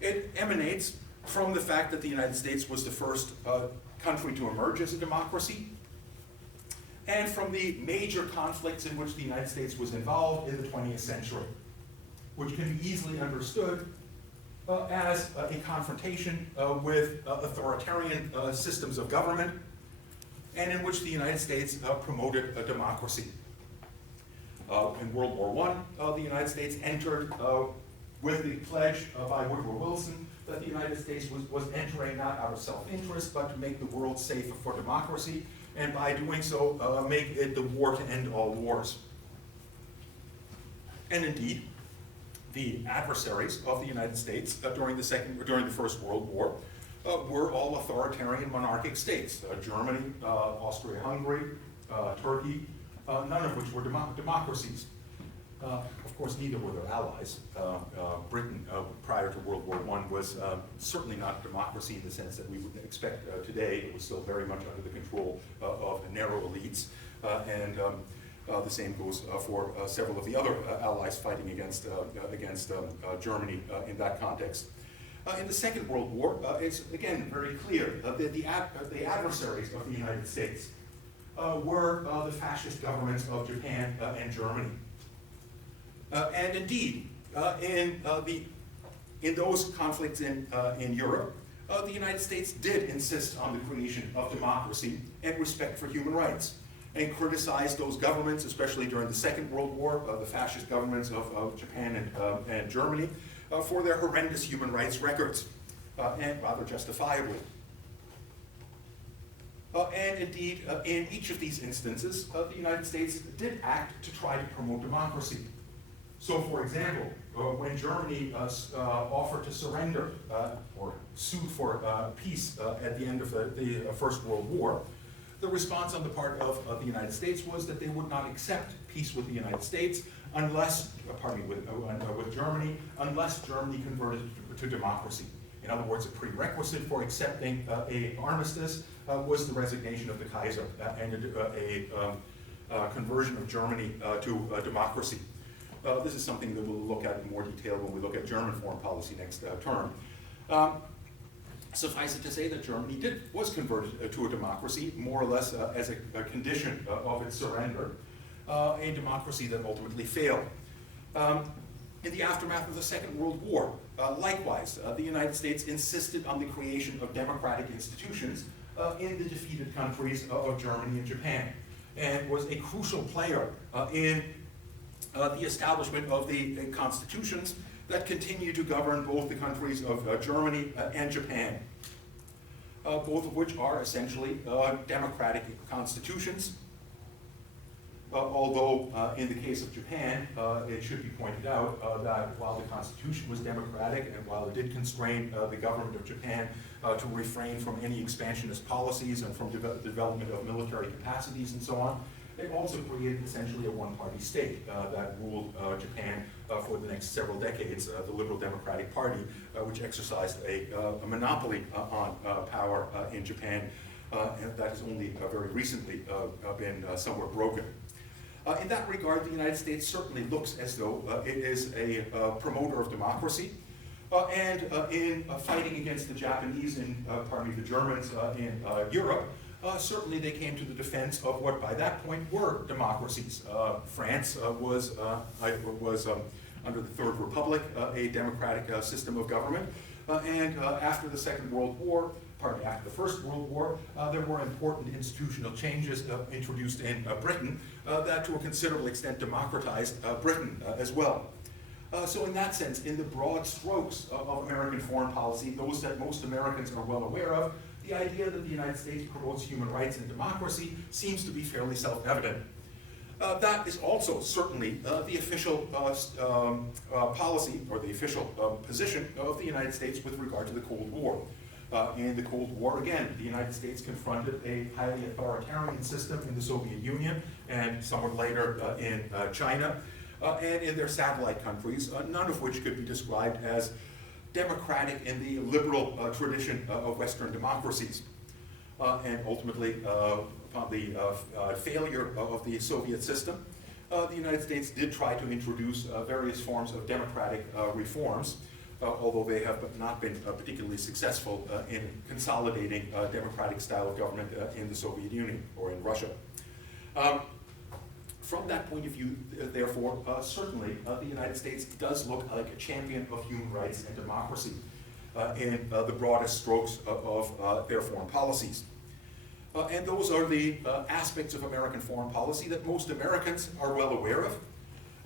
it emanates from the fact that the United States was the first country to emerge as a democracy, and from the major conflicts in which the United States was involved in the 20th century, which can be easily understood as a confrontation with authoritarian systems of government, and in which the United States promoted a democracy. In World War I, the United States entered with the pledge by Woodrow Wilson that the United States was entering not out of self-interest, but to make the world safer for democracy, and by doing so, make it the war to end all wars. And indeed, the adversaries of the United States during the First World War were all authoritarian monarchic states: Germany, Austria-Hungary, Turkey, none of which were democracies. Of course, neither were their allies. Britain, prior to World War I, was certainly not a democracy in the sense that we would expect today. It was still very much under the control of narrow elites, and the same goes for several of the other allies fighting against Germany in that context. In the Second World War, it's again very clear that the adversaries of the United States were the fascist governments of Japan and Germany. And indeed, in those conflicts in Europe, the United States did insist on the creation of democracy and respect for human rights, and criticized those governments, especially during the Second World War, the fascist governments of Japan and Germany, for their horrendous human rights records, and rather justifiably. And indeed, in each of these instances, the United States did act to try to promote democracy. So, for example, when Germany offered to surrender or sued for peace at the end of the First World War, the response on the part of the United States was that they would not accept peace with the United States unless, with Germany, unless Germany converted to democracy. In other words, a prerequisite for accepting an armistice was the resignation of the Kaiser and a conversion of Germany to democracy. This is something that we'll look at in more detail when we look at German foreign policy next term. Suffice it to say that Germany was converted to a democracy, more or less as a condition of its surrender, a democracy that ultimately failed. In the aftermath of the Second World War, likewise, the United States insisted on the creation of democratic institutions in the defeated countries of Germany and Japan, and was a crucial player in the establishment of the constitutions that continue to govern both the countries of Germany and Japan, both of which are essentially democratic constitutions. Although in the case of Japan, it should be pointed out that while the constitution was democratic and while it did constrain the government of Japan to refrain from any expansionist policies and from development of military capacities and so on, it also created essentially a one-party state that ruled Japan for the next several decades, the Liberal Democratic Party, which exercised a monopoly on power in Japan, and that has only very recently been somewhat broken. In that regard, the United States certainly looks as though it is a promoter of democracy, and in fighting against the Japanese and, the Germans in Europe, certainly they came to the defense of what by that point were democracies. France was under the Third Republic, a democratic system of government, and after the Second World War, after the First World War, there were important institutional changes introduced in Britain that to a considerable extent democratized Britain as well. So in that sense, in the broad strokes of American foreign policy, those that most Americans are well aware of, the idea that the United States promotes human rights and democracy seems to be fairly self-evident. That is also certainly the official policy or the official position of the United States with regard to the Cold War. In the Cold War, again, the United States confronted a highly authoritarian system in the Soviet Union and somewhat later in China and in their satellite countries, none of which could be described as democratic in the liberal tradition of Western democracies. And ultimately, upon the failure of the Soviet system, the United States did try to introduce various forms of democratic reforms, although they have not been particularly successful in consolidating a democratic style of government in the Soviet Union or in Russia. From that point of view, therefore, certainly the United States does look like a champion of human rights and democracy in the broadest strokes of their foreign policies. And those are the aspects of American foreign policy that most Americans are well aware of,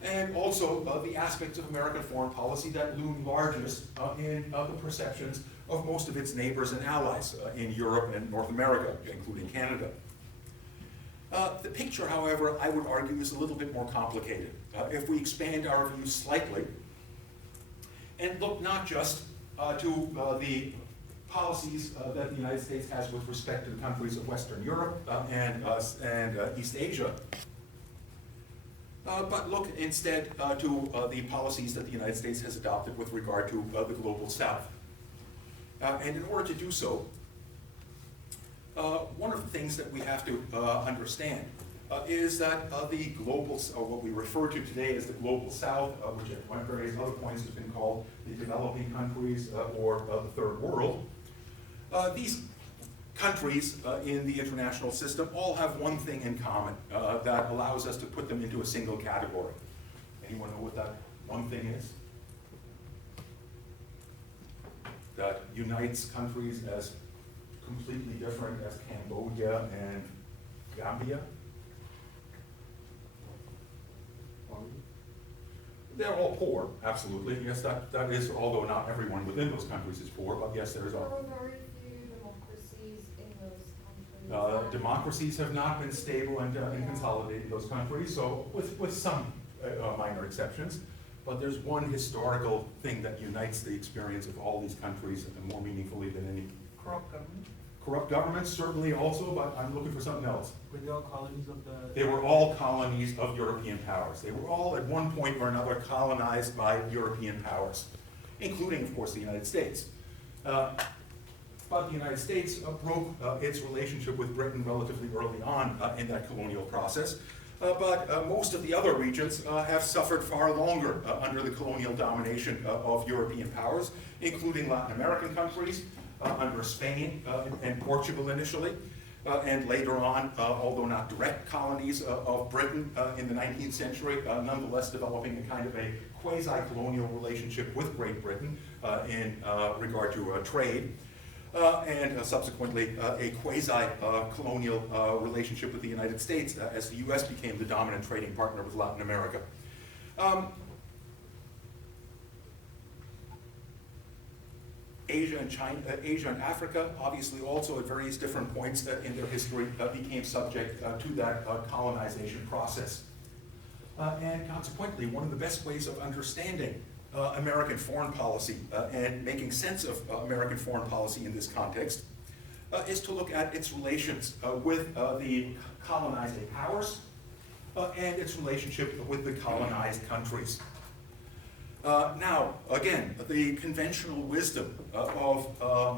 and also the aspects of American foreign policy that loom largest in the perceptions of most of its neighbors and allies in Europe and North America, including Canada. The picture, however, I would argue is a little bit more complicated. If we expand our view slightly and look not just to the policies that the United States has with respect to the countries of Western Europe and East Asia, but look instead to the policies that the United States has adopted with regard to the global South. And in order to do so, one of the things that we have to understand is that the global, or what we refer to today as the global South, which at various other points has been called the developing countries or the third world, these countries in the international system all have one thing in common that allows us to put them into a single category. Anyone know what that one thing is? That unites countries as completely different as Cambodia and Gambia? They're all poor, absolutely. Yes, that is, although not everyone within those countries is poor, but yes, there is. There are very few democracies in those countries. Democracies have not been stable and consolidated in those countries, so with some minor exceptions. But there's one historical thing that unites the experience of all these countries more meaningfully than any. Corrupt government? Corrupt governments certainly also, but I'm looking for something else. Were they all colonies of the? They were all colonies of European powers. They were all at one point or another colonized by European powers, including, of course, the United States. But the United States broke its relationship with Britain relatively early on in that colonial process. But most of the other regions have suffered far longer under the colonial domination of European powers, including Latin American countries, under Spain and Portugal initially, and later on, although not direct colonies of Britain in the 19th century, nonetheless developing a kind of a quasi-colonial relationship with Great Britain in regard to trade. And subsequently a quasi-colonial relationship with the United States as the U.S. became the dominant trading partner with Latin America. Asia and China, Asia and Africa, obviously also at various different points in their history became subject to that colonization process. And consequently, one of the best ways of understanding American foreign policy and making sense of American foreign policy in this context is to look at its relations with the colonizing powers and its relationship with the colonized countries. Now, again, the conventional wisdom of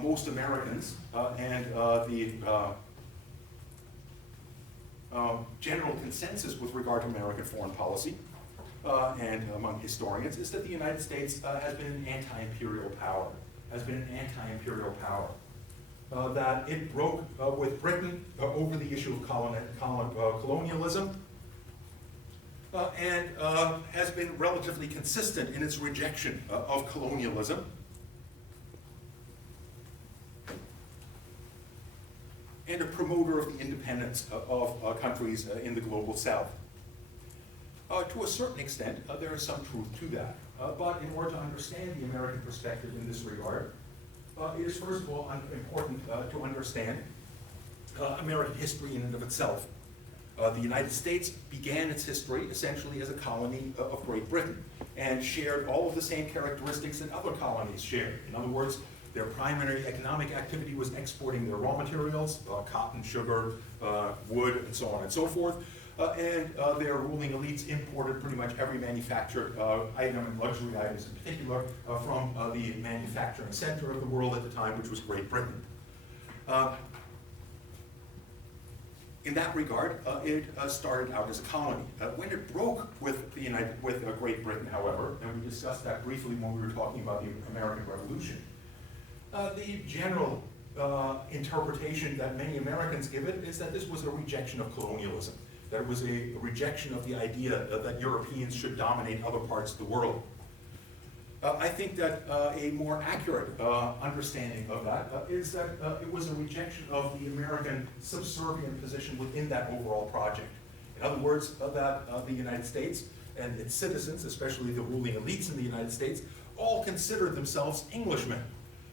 most Americans and the general consensus with regard to American foreign policy and among historians is that the United States has been an anti-imperial power, that it broke with Britain over the issue of colonialism, and has been relatively consistent in its rejection of colonialism. And a promoter of the independence of countries in the global South. To a certain extent, there is some truth to that. But in order to understand the American perspective in this regard, it is first of all important to understand American history in and of itself. The United States began its history essentially as a colony of Great Britain and shared all of the same characteristics that other colonies shared. In other words, Their primary economic activity was exporting their raw materials, cotton, sugar, wood, and so on and so forth. And their ruling elites imported pretty much every manufactured item, and luxury items in particular, from the manufacturing center of the world at the time, which was Great Britain. In that regard, it started out as a colony. When it broke with Great Britain, however, and we discussed that briefly when we were talking about the American Revolution, the general interpretation that many Americans give it is that this was a rejection of colonialism, that it was a rejection of the idea that Europeans should dominate other parts of the world. I think that a more accurate understanding of that is that it was a rejection of the American subservient position within that overall project. In other words, that the United States and its citizens, especially the ruling elites in the United States, all considered themselves Englishmen,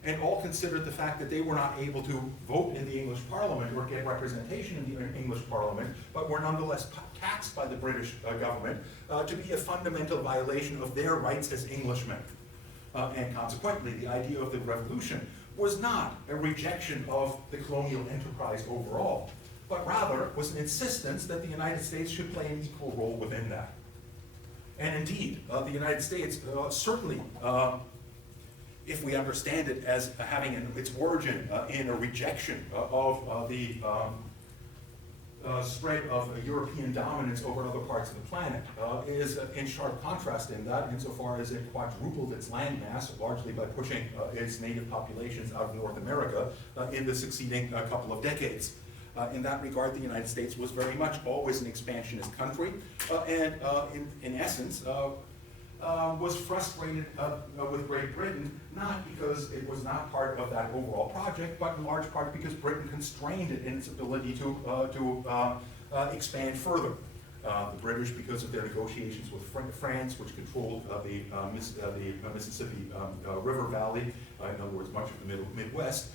and all considered the fact that they were not able to vote in the English Parliament or get representation in the English Parliament, but were nonetheless taxed by the British government to be a fundamental violation of their rights as Englishmen. And consequently, the idea of the revolution was not a rejection of the colonial enterprise overall, but rather was an insistence that the United States should play an equal role within that. And indeed, the United States certainly, if we understand it as having its origin in a rejection of the spread of European dominance over other parts of the planet, is in sharp contrast in that, insofar as it quadrupled its landmass, largely by pushing its native populations out of North America in the succeeding couple of decades. In that regard, the United States was very much always an expansionist country, and in essence, was frustrated with Great Britain, not because it was not part of that overall project, but in large part because Britain constrained it in its ability to expand further. The British, because of their negotiations with France, which controlled the Mississippi River Valley, in other words, much of the Midwest,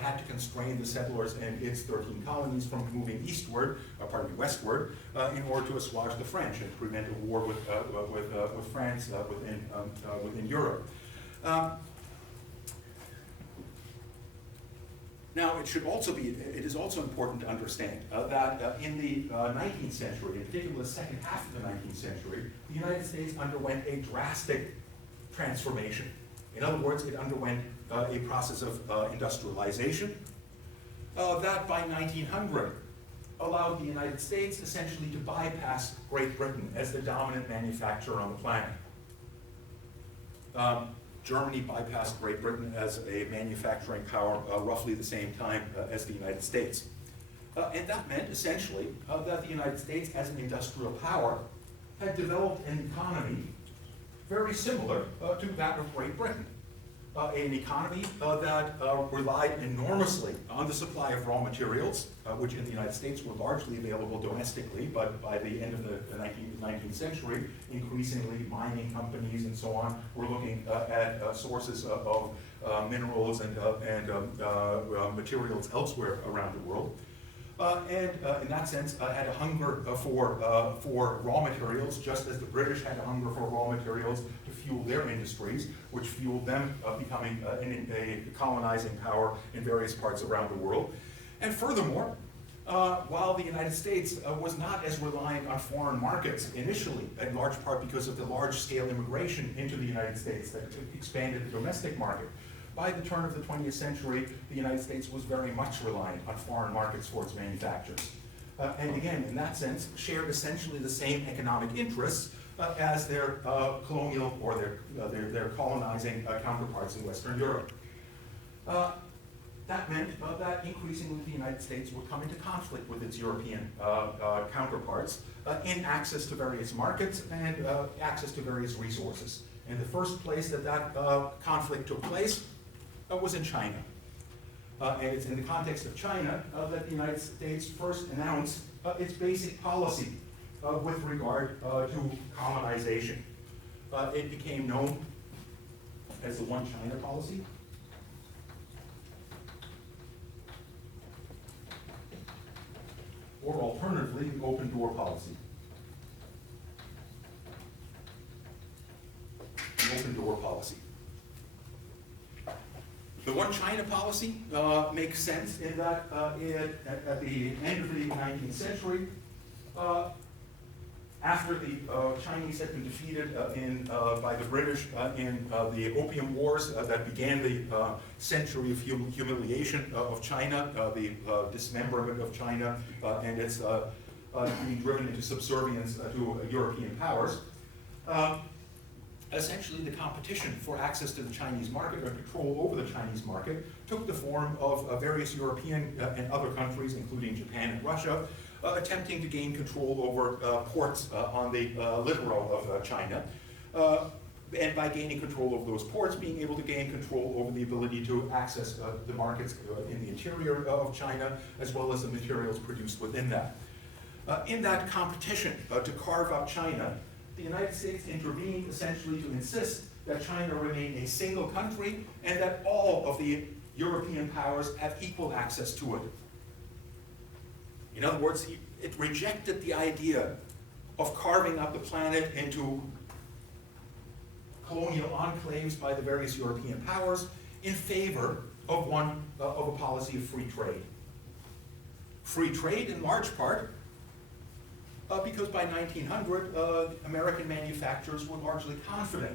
had to constrain the settlers and its 13 colonies from moving westward, in order to assuage the French and prevent a war with France within Europe. Now, it is also important to understand that in the 19th century, in particular the second half of the 19th century, the United States underwent a drastic transformation. In other words, it underwent a process of industrialization that by 1900 allowed the United States essentially to bypass Great Britain as the dominant manufacturer on the planet. Germany bypassed Great Britain as a manufacturing power roughly the same time as the United States. And that meant essentially that the United States as an industrial power had developed an economy very similar to that of Great Britain. An economy that relied enormously on the supply of raw materials, which in the United States were largely available domestically, but by the end of the 19th century, increasingly mining companies and so on were looking at sources of minerals and materials elsewhere around the world. And in that sense, had a hunger for raw materials, just as the British had a hunger for raw materials to fuel their industries, which fueled them becoming a colonizing power in various parts around the world. And furthermore, while the United States was not as reliant on foreign markets initially, in large part because of the large-scale immigration into the United States that expanded the domestic market, by the turn of the 20th century, the United States was very much reliant on foreign markets for its manufactures. And again, in that sense, shared essentially the same economic interests as their colonial or their colonizing counterparts in Western Europe. That meant that increasingly the United States would come into conflict with its European counterparts in access to various markets and access to various resources. And the first place that conflict took place was in China. And it's in the context of China that the United States first announced its basic policy with regard to colonization. It became known as the One China policy. Or alternatively, the Open Door policy. The Open Door policy. The One China policy makes sense in that at the end of the 19th century, after the Chinese had been defeated by the British in the Opium Wars that began the century of humiliation of China, the dismemberment of China, and its being driven into subservience to European powers. Essentially, the competition for access to the Chinese market or control over the Chinese market took the form of various European and other countries, including Japan and Russia, attempting to gain control over ports on the littoral of China. And by gaining control over those ports, being able to gain control over the ability to access the markets in the interior of China, as well as the materials produced within that. In that competition to carve up China, the United States intervened essentially to insist that China remain a single country and that all of the European powers have equal access to it. In other words, it rejected the idea of carving up the planet into colonial enclaves by the various European powers in favor of a policy of free trade. Free trade in large part because by 1900, American manufacturers were largely confident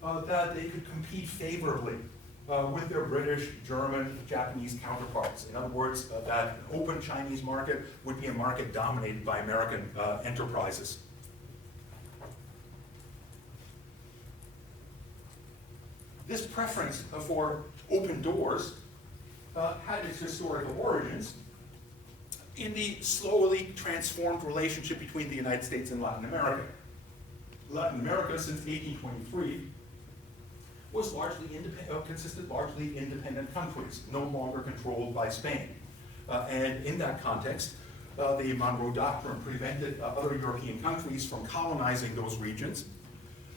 that they could compete favorably with their British, German, Japanese counterparts. In other words, that an open Chinese market would be a market dominated by American enterprises. This preference for open doors had its historical origins in the slowly transformed relationship between the United States and Latin America. Latin America, since 1823, was consisted largely independent countries, no longer controlled by Spain. And in that context, the Monroe Doctrine prevented other European countries from colonizing those regions.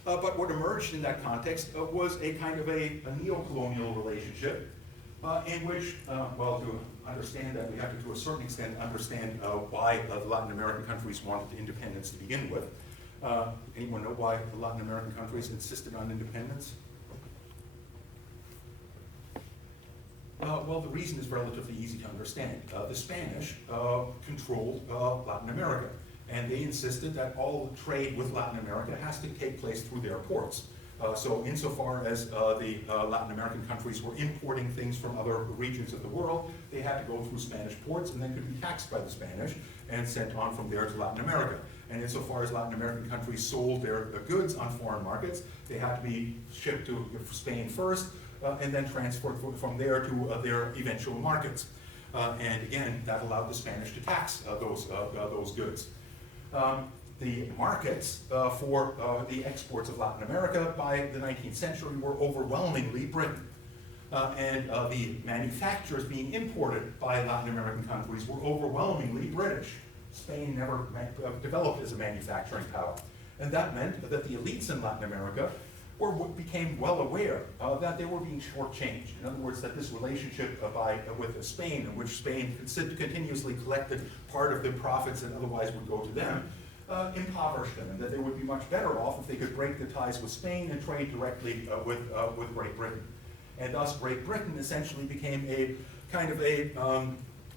But what emerged in that context was a kind of a neo-colonial relationship in which, well, to understand that, we have to a certain extent understand why the Latin American countries wanted independence to begin with. Anyone know why the Latin American countries insisted on independence? Well, the reason is relatively easy to understand. The Spanish controlled Latin America, and they insisted that all trade with Latin America has to take place through their ports. So insofar as the Latin American countries were importing things from other regions of the world, they had to go through Spanish ports and then could be taxed by the Spanish and sent on from there to Latin America. And insofar as Latin American countries sold their goods on foreign markets, they had to be shipped to Spain first and then transferred from there to their eventual markets. And again, that allowed the Spanish to tax those goods. The markets for the exports of Latin America by the 19th century were overwhelmingly Britain. And the manufacturers being imported by Latin American countries were overwhelmingly British. Spain never developed as a manufacturing power. And that meant that the elites in Latin America became well aware that they were being shortchanged. In other words, that this relationship with Spain, in which Spain continuously collected part of the profits that otherwise would go to them, impoverished them, and that they would be much better off if they could break the ties with Spain and trade directly with Great Britain. And thus Great Britain essentially became a kind of a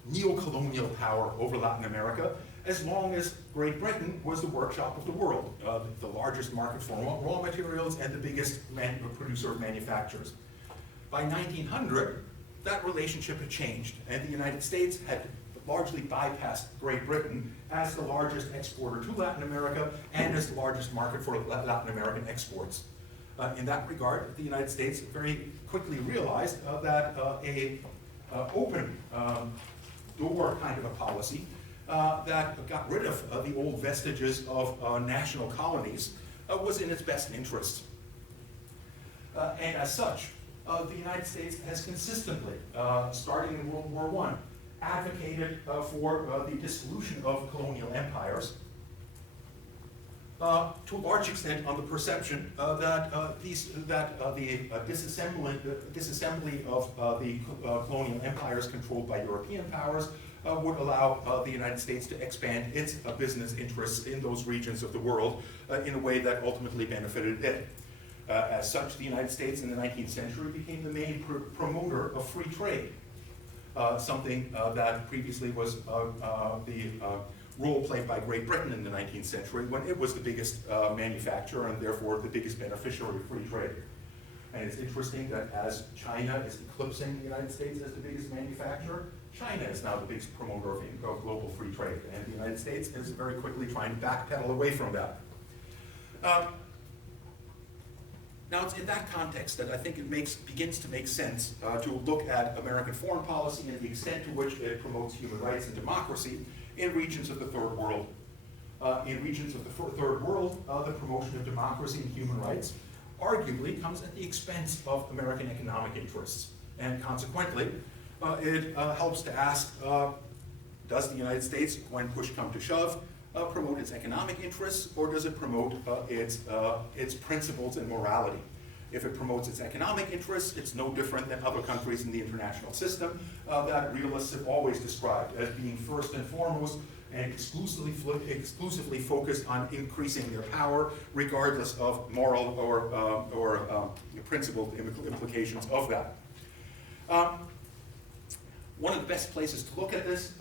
neo-colonial power over Latin America, as long as Great Britain was the workshop of the world, the largest market for raw materials and the biggest producer of manufacturers. By 1900, that relationship had changed, and the United States had largely bypassed Great Britain as the largest exporter to Latin America and as the largest market for Latin American exports. In that regard, the United States very quickly realized that a open door kind of a policy that got rid of the old vestiges of national colonies was in its best interest. And as such, the United States has consistently, starting in World War I, advocated for the dissolution of colonial empires, to a large extent on the perception that the disassembly of the colonial empires controlled by European powers would allow the United States to expand its business interests in those regions of the world in a way that ultimately benefited it. As such, the United States in the 19th century became the main promoter of free trade, something that previously was the role played by Great Britain in the 19th century when it was the biggest manufacturer and therefore the biggest beneficiary of free trade. And it's interesting that as China is eclipsing the United States as the biggest manufacturer, China is now the biggest promoter of global free trade. And the United States is very quickly trying to backpedal away from that. Now it's in that context that I think it begins to make sense to look at American foreign policy and the extent to which it promotes human rights and democracy in regions of the third world. In regions of the third world, the promotion of democracy and human rights arguably comes at the expense of American economic interests. And consequently, it helps to ask, does the United States, when push come to shove, promote its economic interests, or does it promote its principles and morality? If it promotes its economic interests, it's no different than other countries in the international system that realists have always described as being first and foremost and exclusively focused on increasing their power, regardless of moral or principled implications of that. One of the best places to look at this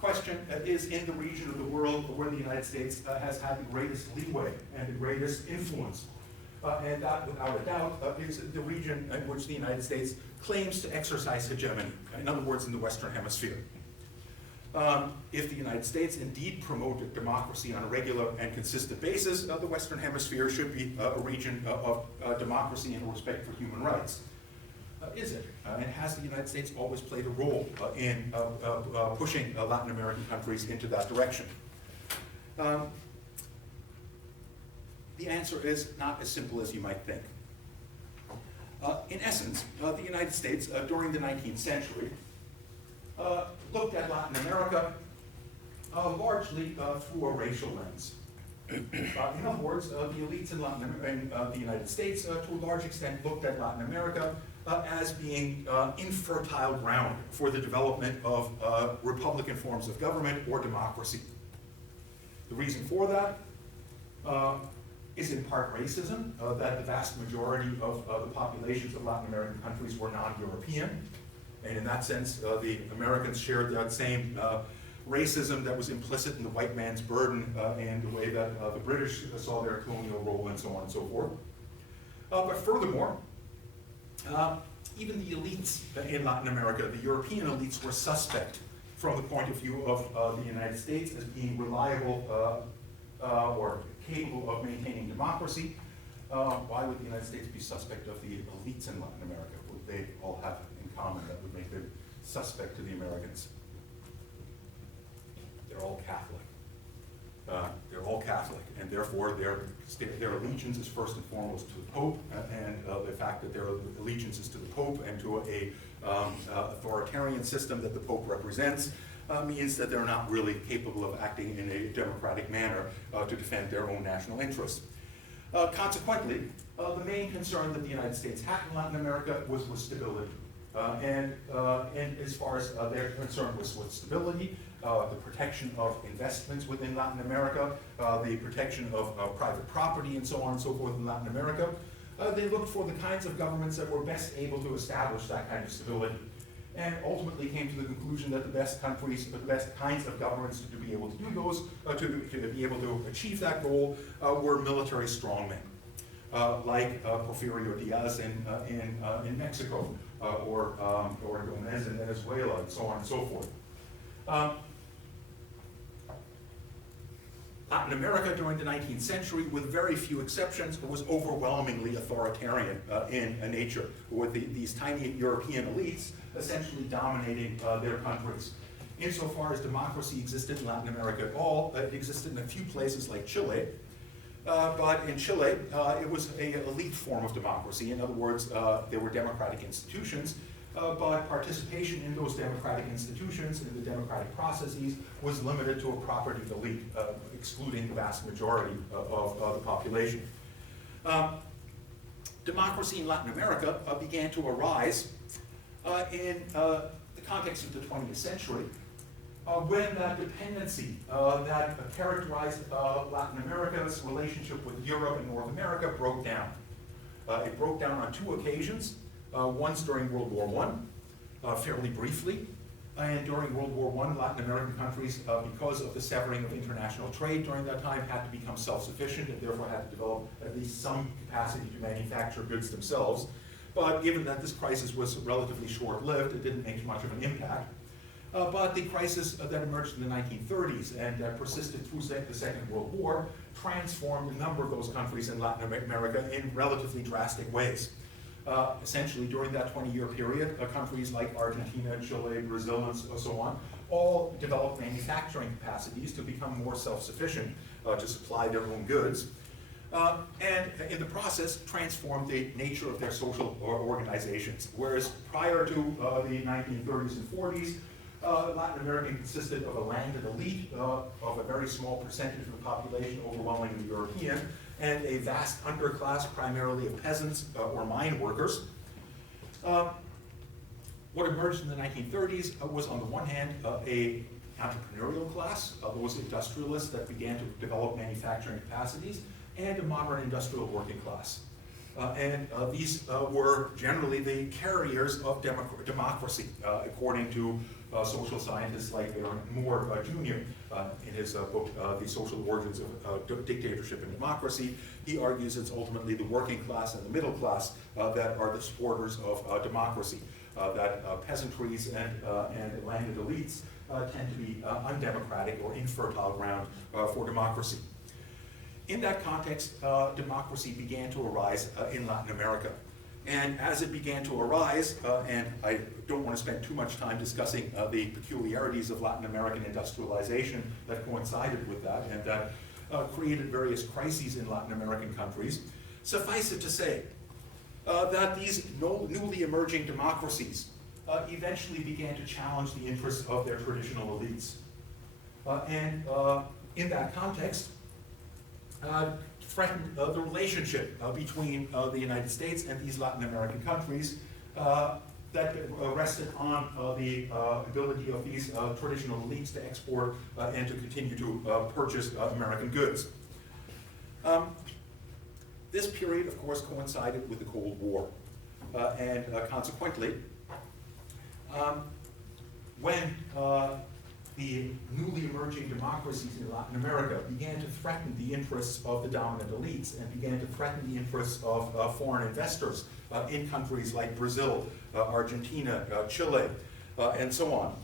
question is in the region of the world where the United States has had the greatest leeway and the greatest influence. And that, without a doubt, is the region in which the United States claims to exercise hegemony. In other words, in the Western Hemisphere. If the United States indeed promoted democracy on a regular and consistent basis, the Western Hemisphere should be a region of democracy and respect for human rights. Is it? And has the United States always played a role in pushing Latin American countries into that direction? The answer is not as simple as you might think. In essence, the United States during the 19th century looked at Latin America largely through a racial lens. In other words, the elites in the United States, to a large extent, looked at Latin America as being infertile ground for the development of republican forms of government or democracy. The reason for that is in part racism, that the vast majority of the populations of Latin American countries were non-European. And in that sense, the Americans shared that same racism that was implicit in the white man's burden and the way that the British saw their colonial role and so on and so forth. But furthermore, even the elites in Latin America, the European elites, were suspect from the point of view of the United States as being reliable or capable of maintaining democracy. Why would the United States be suspect of the elites in Latin America? What would they all have in common that would make them suspect to the Americans? They're all Catholic. They're all Catholic, and therefore their allegiance is first and foremost to the Pope, and the fact that their allegiance is to the Pope and to a authoritarian system that the Pope represents means that they're not really capable of acting in a democratic manner to defend their own national interests. Consequently, the main concern that the United States had in Latin America was with stability. And as far as their concern was with stability, the protection of investments within Latin America, the protection of private property and so on and so forth in Latin America, they looked for the kinds of governments that were best able to establish that kind of stability. And ultimately came to the conclusion that the best countries, the best kinds of governments to be able to do those, to be able to achieve that goal, were military strongmen, like Porfirio Diaz in Mexico, or Gomez in Venezuela, and so on and so forth. Latin America during the 19th century, with very few exceptions, was overwhelmingly authoritarian in nature, with these tiny European elites essentially dominating their countries. Insofar as democracy existed in Latin America at all, it existed in a few places like Chile, but in Chile, it was an elite form of democracy. In other words, there were democratic institutions, but participation in those democratic institutions, in the democratic processes, was limited to a property elite, excluding the vast majority of the population. Democracy in Latin America began to arise in the context of the 20th century, when that dependency that characterized Latin America's relationship with Europe and North America broke down. It broke down on 2 occasions, once during World War I, fairly briefly, and during World War I, Latin American countries, because of the severing of international trade during that time, had to become self-sufficient and therefore had to develop at least some capacity to manufacture goods themselves. But given that this crisis was relatively short-lived, it didn't make much of an impact. But the crisis that emerged in the 1930s and persisted through the Second World War transformed a number of those countries in Latin America in relatively drastic ways. Essentially, during that 20-year period, countries like Argentina, Chile, Brazil, and so on, all developed manufacturing capacities to become more self-sufficient, to supply their own goods, and in the process transformed the nature of their social organizations. Whereas prior to the 1930s and 40s, Latin America consisted of a landed elite of a very small percentage of the population, overwhelmingly European, and a vast underclass, primarily of peasants or mine workers. What emerged in the 1930s was, on the one hand, a entrepreneurial class, those industrialists that began to develop manufacturing capacities, and a modern industrial working class. These were generally the carriers of democracy, according to social scientists like Arnd Moore Jr. In his book, The Social Origins of Dictatorship and Democracy. He argues it's ultimately the working class and the middle class that are the supporters of democracy, that peasantries and landed elites tend to be undemocratic or infertile ground for democracy. In that context, democracy began to arise in Latin America. And as it began to arise, and I don't want to spend too much time discussing the peculiarities of Latin American industrialization that coincided with that and that created various crises in Latin American countries, suffice it to say that these newly emerging democracies eventually began to challenge the interests of their traditional elites. In that context, threatened the relationship between the United States and these Latin American countries that rested on the ability of these traditional elites to export and to continue to purchase American goods. This period, of course, coincided with the Cold War, and consequently, when the newly emerging democracies in Latin America began to threaten the interests of the dominant elites and began to threaten the interests of foreign investors in countries like Brazil, Argentina, Chile, and so on.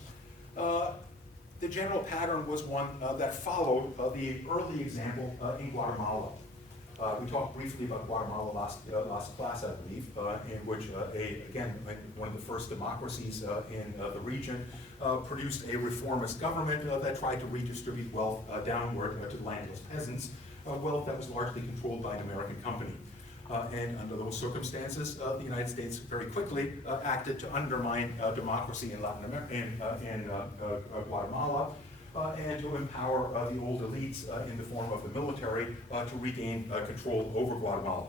The general pattern was one that followed the early example in Guatemala. We talked briefly about Guatemala last class, I believe, in which, again, one of the first democracies in the region, produced a reformist government that tried to redistribute wealth downward to landless peasants, wealth that was largely controlled by an American company. And under those circumstances, the United States very quickly acted to undermine democracy in Guatemala, and to empower the old elites in the form of the military to regain control over Guatemala,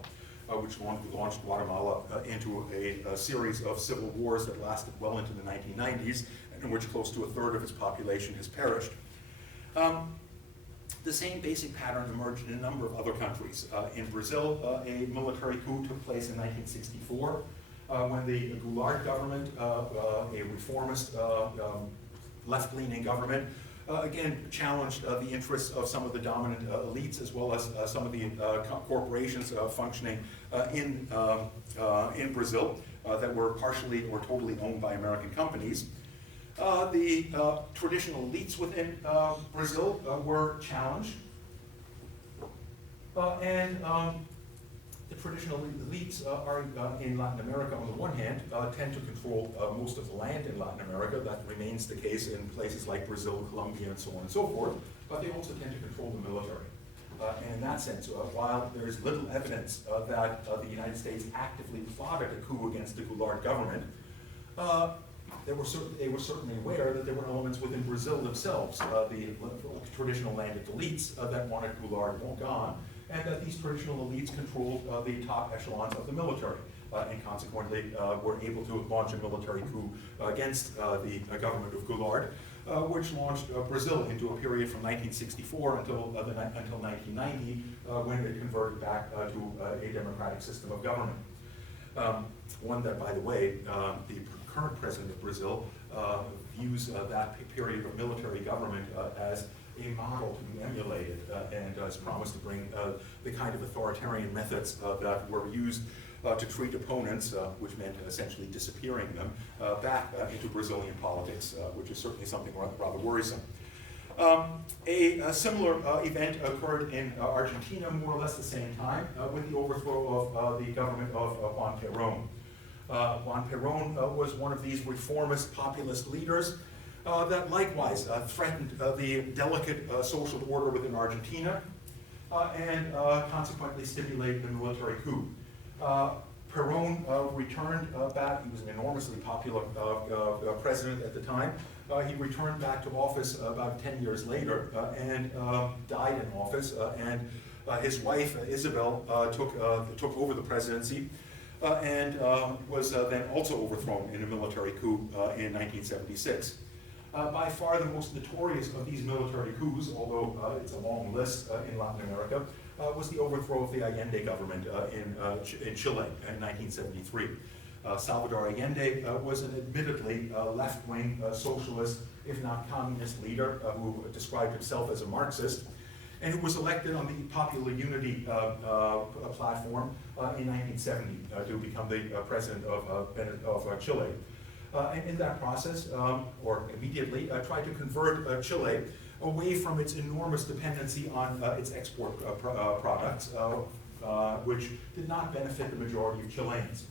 which launched Guatemala into a series of civil wars that lasted well into the 1990s, and in which close to a third of its population has perished. The same basic pattern emerged in a number of other countries. In Brazil, a military coup took place in 1964, when the Goulart government, a reformist left-leaning government, again, challenged the interests of some of the dominant elites, as well as some of the corporations functioning in Brazil that were partially or totally owned by American companies. The traditional elites within Brazil were challenged, and the traditional elites are in Latin America, on the one hand, tend to control most of the land in Latin America. That remains the case in places like Brazil, Colombia, and so on and so forth, but they also tend to control the military. And in that sense, while there is little evidence that the United States actively plotted a coup against the Goulart government, they were certainly aware that there were elements within Brazil themselves, the traditional landed elites that wanted Goulart gone, and that these traditional elites controlled the top echelons of the military, and consequently were able to launch a military coup against the government of Goulart, which launched Brazil into a period from 1964 until 1990, when it converted back to a democratic system of government. One that, by the way, the current president of Brazil views that period of military government as a model to be emulated, and has promised to bring the kind of authoritarian methods that were used to treat opponents, which meant essentially disappearing them, back into Brazilian politics, which is certainly something rather worrisome. A similar event occurred in Argentina more or less the same time, with the overthrow of the government of Juan Perón. Juan Perón was one of these reformist populist leaders that likewise threatened the delicate social order within Argentina and consequently stimulated a military coup. Perón returned back. He was an enormously popular president at the time. He returned back to office about 10 years later and died in office. And his wife, Isabel, took over the presidency and was then also overthrown in a military coup in 1976. By far the most notorious of these military coups, although it's a long list in Latin America, was the overthrow of the Allende government in Chile in 1973. Salvador Allende was an admittedly left-wing socialist, if not communist leader, who described himself as a Marxist, and who was elected on the Popular Unity platform in 1970 to become the president of Chile. And in that process, or immediately, tried to convert Chile away from its enormous dependency on its export products, which did not benefit the majority of Chileans.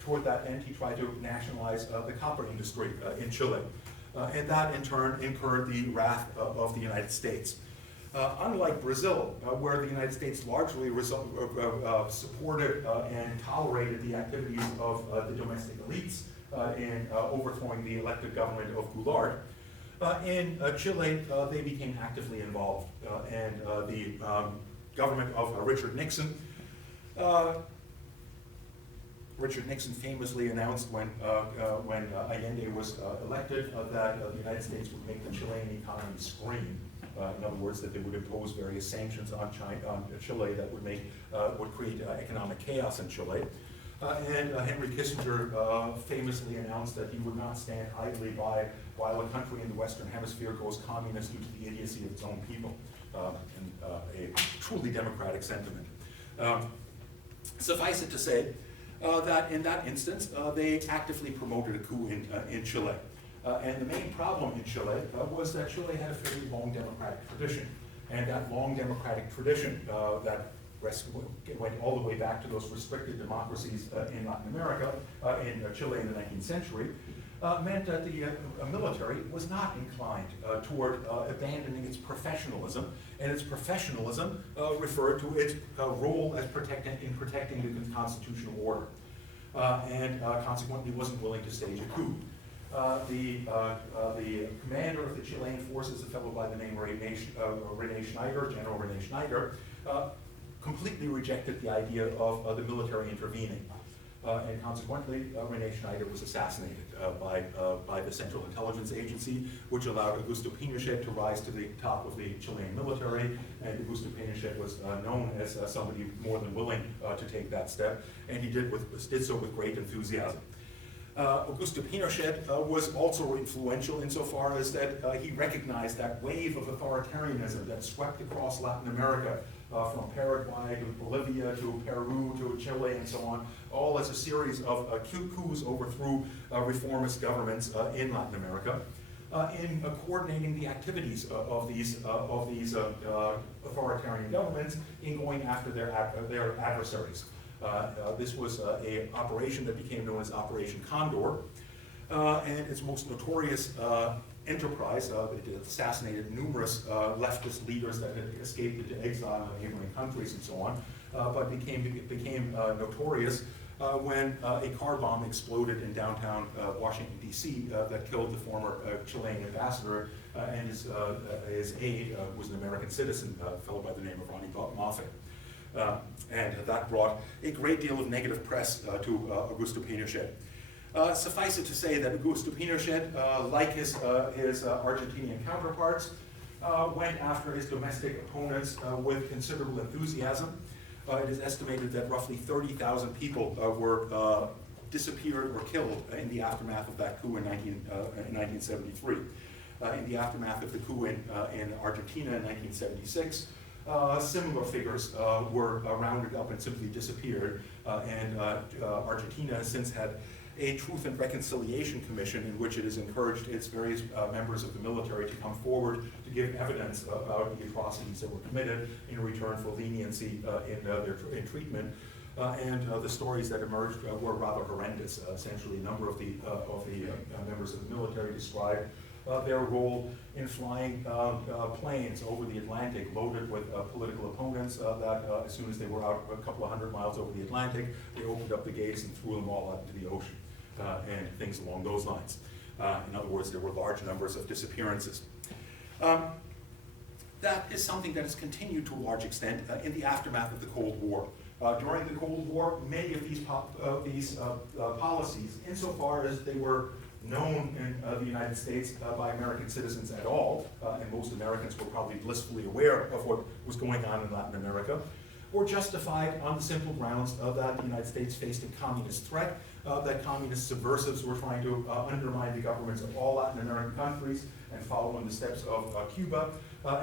Toward that end, he tried to nationalize the copper industry in Chile, and that in turn incurred the wrath of the United States. Unlike Brazil, where the United States largely supported and tolerated the activities of the domestic elites in overthrowing the elected government of Goulart, in Chile, they became actively involved, and the government of Richard Nixon famously announced when Allende was elected that the United States would make the Chilean economy scream. In other words, that they would impose various sanctions on Chile that would create economic chaos in Chile. And Henry Kissinger famously announced that he would not stand idly by while a country in the Western Hemisphere goes communist due to the idiocy of its own people, and a truly democratic sentiment. Suffice it to say that in that instance, they actively promoted a coup in Chile. And the main problem in Chile was that Chile had a fairly long democratic tradition. And that long democratic tradition that went all the way back to those restricted democracies in Latin America, in Chile in the 19th century, meant that the military was not inclined toward abandoning its professionalism, and its professionalism referred to its role as protecting the constitutional order, and consequently wasn't willing to stage a coup. The commander of the Chilean forces, a fellow by the name of General Rene Schneider, completely rejected the idea of the military intervening. And consequently, Rene Schneider was assassinated by the Central Intelligence Agency, which allowed Augusto Pinochet to rise to the top of the Chilean military. And Augusto Pinochet was known as somebody more than willing to take that step, and he did so with great enthusiasm. Augusto Pinochet was also influential insofar as that he recognized that wave of authoritarianism that swept across Latin America, from Paraguay to Bolivia to Peru to Chile and so on, all as a series of coups overthrew reformist governments in Latin America, in coordinating the activities of these authoritarian governments in going after their adversaries. This was an operation that became known as Operation Condor, and its most notorious enterprise. It assassinated numerous leftist leaders that had escaped into exile in neighboring countries and so on, but became notorious when a car bomb exploded in downtown Washington, D.C. That killed the former Chilean ambassador and his aide, who was an American citizen, a fellow by the name of Ronnie Moffett. And that brought a great deal of negative press to Augusto Pinochet. Suffice it to say that Augusto Pinochet, like his Argentinian counterparts, went after his domestic opponents with considerable enthusiasm. It is estimated that roughly 30,000 people were disappeared or killed in the aftermath of that coup in 1973. In the aftermath of the coup in Argentina in 1976, similar figures were rounded up and simply disappeared. Argentina has since had a Truth and Reconciliation Commission in which it has encouraged its various members of the military to come forward to give evidence about the atrocities that were committed in return for leniency in treatment. The stories that emerged were rather horrendous. Essentially, a number of the members of the military described their role in flying planes over the Atlantic loaded with political opponents that as soon as they were out a couple of hundred miles over the Atlantic, they opened up the gates and threw them all out into the ocean and things along those lines. In other words, there were large numbers of disappearances. That is something that has continued to a large extent in the aftermath of the Cold War. During the Cold War, many of these policies, insofar as they were known in the United States by American citizens at all, and most Americans were probably blissfully aware of what was going on in Latin America, were justified on the simple grounds that the United States faced a communist threat, that communist subversives were trying to undermine the governments of all Latin American countries and follow in the steps of Cuba,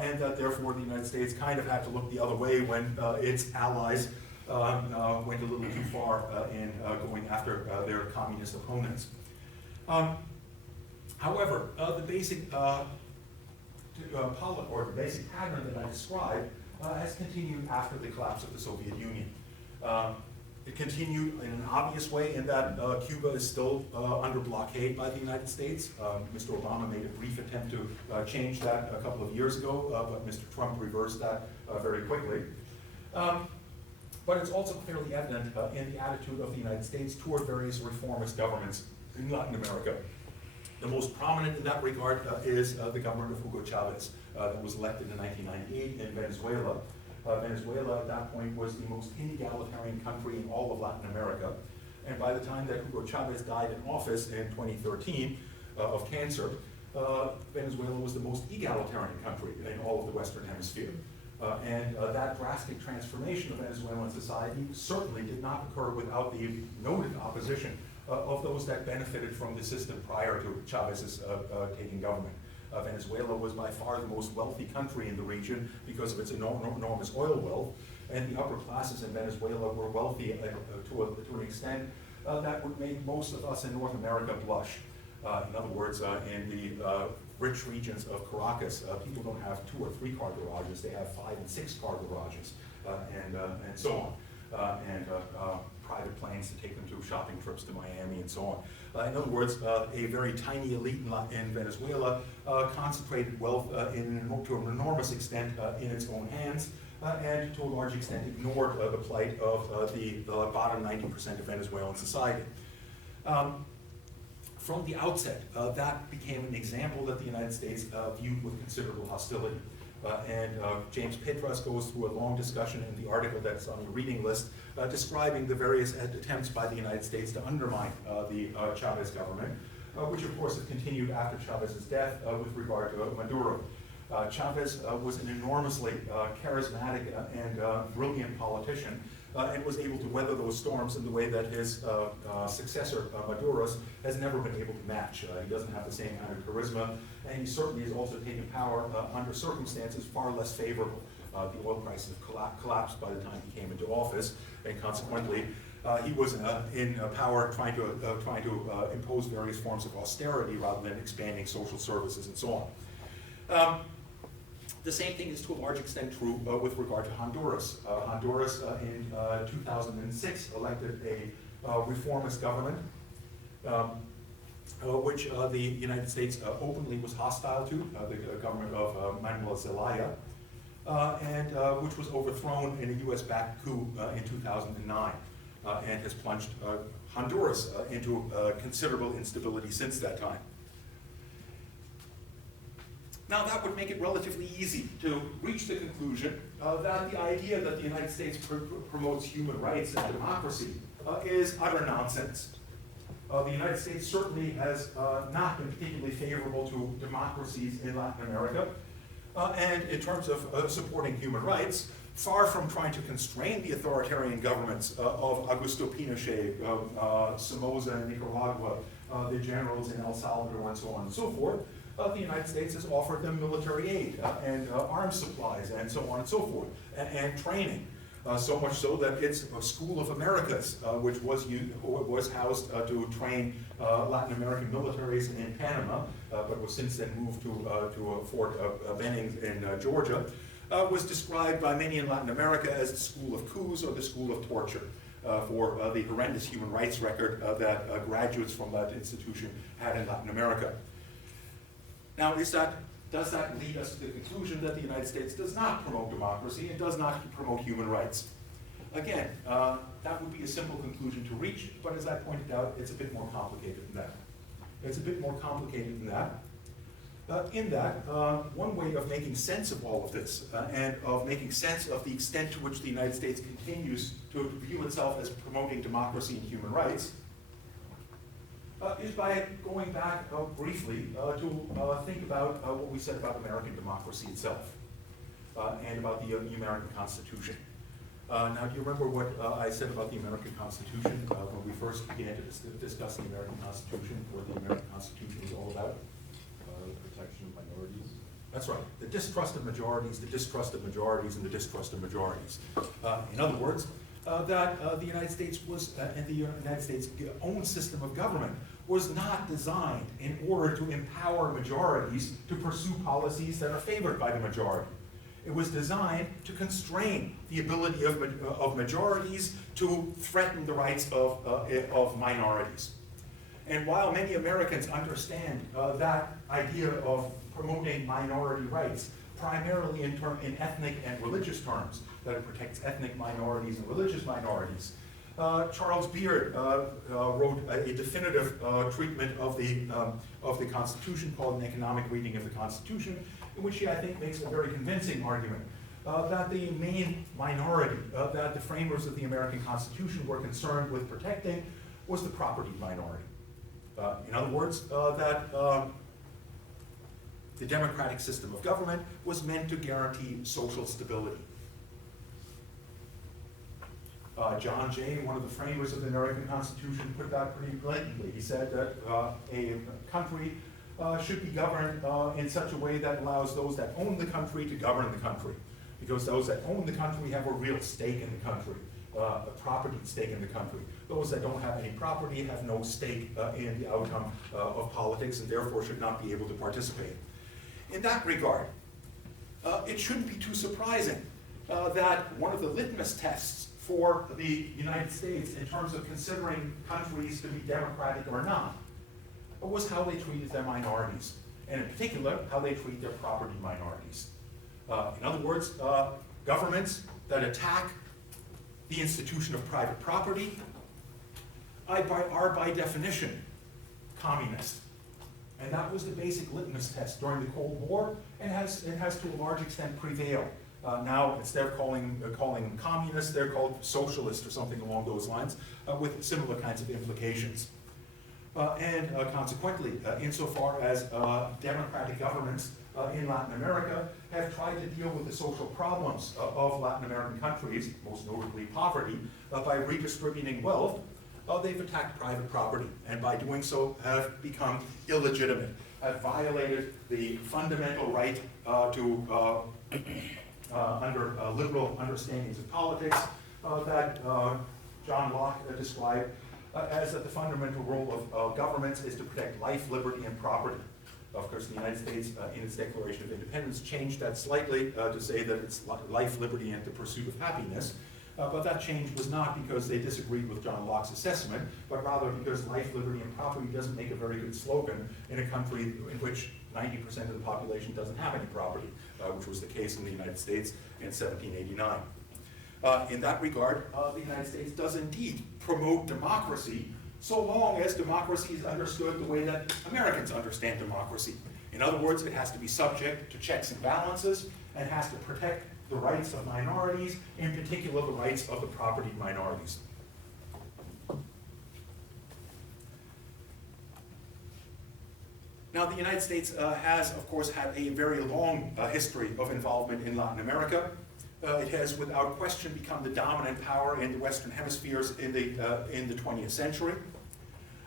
and that therefore the United States kind of had to look the other way when its allies went a little too far in going after their communist opponents. However, the basic pattern that I described has continued after the collapse of the Soviet Union. It continued in an obvious way in that Cuba is still under blockade by the United States. Mr. Obama made a brief attempt to change that a couple of years ago, but Mr. Trump reversed that very quickly. But it's also fairly evident in the attitude of the United States toward various reformist governments in Latin America. The most prominent in that regard is the government of Hugo Chavez that was elected in 1998 in Venezuela. Venezuela at that point was the most inegalitarian country in all of Latin America. And by the time that Hugo Chavez died in office in 2013 of cancer, Venezuela was the most egalitarian country in all of the Western Hemisphere. That drastic transformation of Venezuelan society certainly did not occur without the noted opposition of those that benefited from the system prior to Chavez's taking government. Venezuela was by far the most wealthy country in the region because of its enormous oil wealth, and the upper classes in Venezuela were wealthy to an extent that would make most of us in North America blush. In other words, in the rich regions of Caracas, people don't have 2 or 3 car garages, they have 5 and 6 car garages, and so on. Private planes to take them to shopping trips to Miami and so on. In other words, a very tiny elite in Venezuela concentrated wealth to an enormous extent in its own hands, and to a large extent ignored the plight of the bottom 90% of Venezuelan society. From the outset, that became an example that the United States viewed with considerable hostility. James Petras goes through a long discussion in the article that's on your reading list, describing the various attempts by the United States to undermine the Chavez government, which of course has continued after Chavez's death with regard to Maduro. Chavez was an enormously charismatic and brilliant politician, and was able to weather those storms in the way that his successor, Maduro's, has never been able to match. He doesn't have the same kind of charisma, and he certainly has also taken power under circumstances far less favorable. The oil prices have collapsed by the time he came into office, and consequently, he was in power trying to impose various forms of austerity rather than expanding social services and so on. The same thing is to a large extent true with regard to Honduras. Honduras in 2006 elected a reformist government, which the United States openly was hostile to, the government of Manuel Zelaya, and which was overthrown in a US-backed coup in 2009, and has plunged Honduras into considerable instability since that time. Now that would make it relatively easy to reach the conclusion that the idea that the United States promotes human rights and democracy is utter nonsense. The United States certainly has not been particularly favorable to democracies in Latin America. And in terms of supporting human rights, far from trying to constrain the authoritarian governments of Augusto Pinochet, Somoza in Nicaragua, the generals in El Salvador, and so on and so forth, the United States has offered them military aid and arms supplies and so on and so forth, and training. So much so that its School of Americas, which was housed to train Latin American militaries in Panama, but was since then moved to Fort Benning in Georgia, was described by many in Latin America as the School of Coups or the School of Torture for the horrendous human rights record that graduates from that institution had in Latin America. Now, does that lead us to the conclusion that the United States does not promote democracy and does not promote human rights? Again, that would be a simple conclusion to reach, but as I pointed out, it's a bit more complicated than that. It's a bit more complicated than that. One way of making sense of all of this and of making sense of the extent to which the United States continues to view itself as promoting democracy and human rights is by going back briefly to think about what we said about American democracy itself and about the American Constitution. Now, do you remember what I said about the American Constitution when we first began to discuss the American Constitution, what the American Constitution was all about? Protection of minorities. That's right. The distrust of majorities, the distrust of majorities, and the distrust of majorities. In other words, that the United States and the United States' own system of government was not designed in order to empower majorities to pursue policies that are favored by the majority. It was designed to constrain the ability of majorities to threaten the rights of minorities. And while many Americans understand that idea of promoting minority rights, primarily in ethnic and religious terms, that it protects ethnic minorities and religious minorities, Charles Beard wrote a definitive treatment of the Constitution called An Economic Reading of the Constitution, in which he, I think, makes a very convincing argument that the main minority that the framers of the American Constitution were concerned with protecting was the property minority. In other words, that the democratic system of government was meant to guarantee social stability. John Jay, one of the framers of the American Constitution, put that pretty blatantly. He said that a country should be governed in such a way that allows those that own the country to govern the country, because those that own the country have a real stake in the country, a property stake in the country. Those that don't have any property have no stake in the outcome of politics and therefore should not be able to participate. In that regard, it shouldn't be too surprising that one of the litmus tests for the United States in terms of considering countries to be democratic or not was how they treated their minorities, and in particular, how they treat their property minorities. In other words, governments that attack the institution of private property are by definition communist. And that was the basic litmus test during the Cold War, and has to a large extent prevailed. Now, instead of calling them communists, they're called socialists or something along those lines, with similar kinds of implications. And consequently, insofar as democratic governments in Latin America have tried to deal with the social problems of Latin American countries, most notably poverty, by redistributing wealth, they've attacked private property, and by doing so have become illegitimate, have violated the fundamental right to under liberal understandings of politics that John Locke described as that the fundamental role of governments is to protect life, liberty, and property. Of course, the United States, in its Declaration of Independence, changed that slightly to say that it's life, liberty, and the pursuit of happiness. But that change was not because they disagreed with John Locke's assessment, but rather because life, liberty, and property doesn't make a very good slogan in a country in which 90% of the population doesn't have any property, which was the case in the United States in 1789. In that regard, the United States does indeed promote democracy, so long as democracy is understood the way that Americans understand democracy. In other words, it has to be subject to checks and balances, and has to protect the rights of minorities, in particular the rights of the property minorities. Now, the United States has, of course, had a very long history of involvement in Latin America. It has, without question, become the dominant power in the Western hemispheres in the 20th century.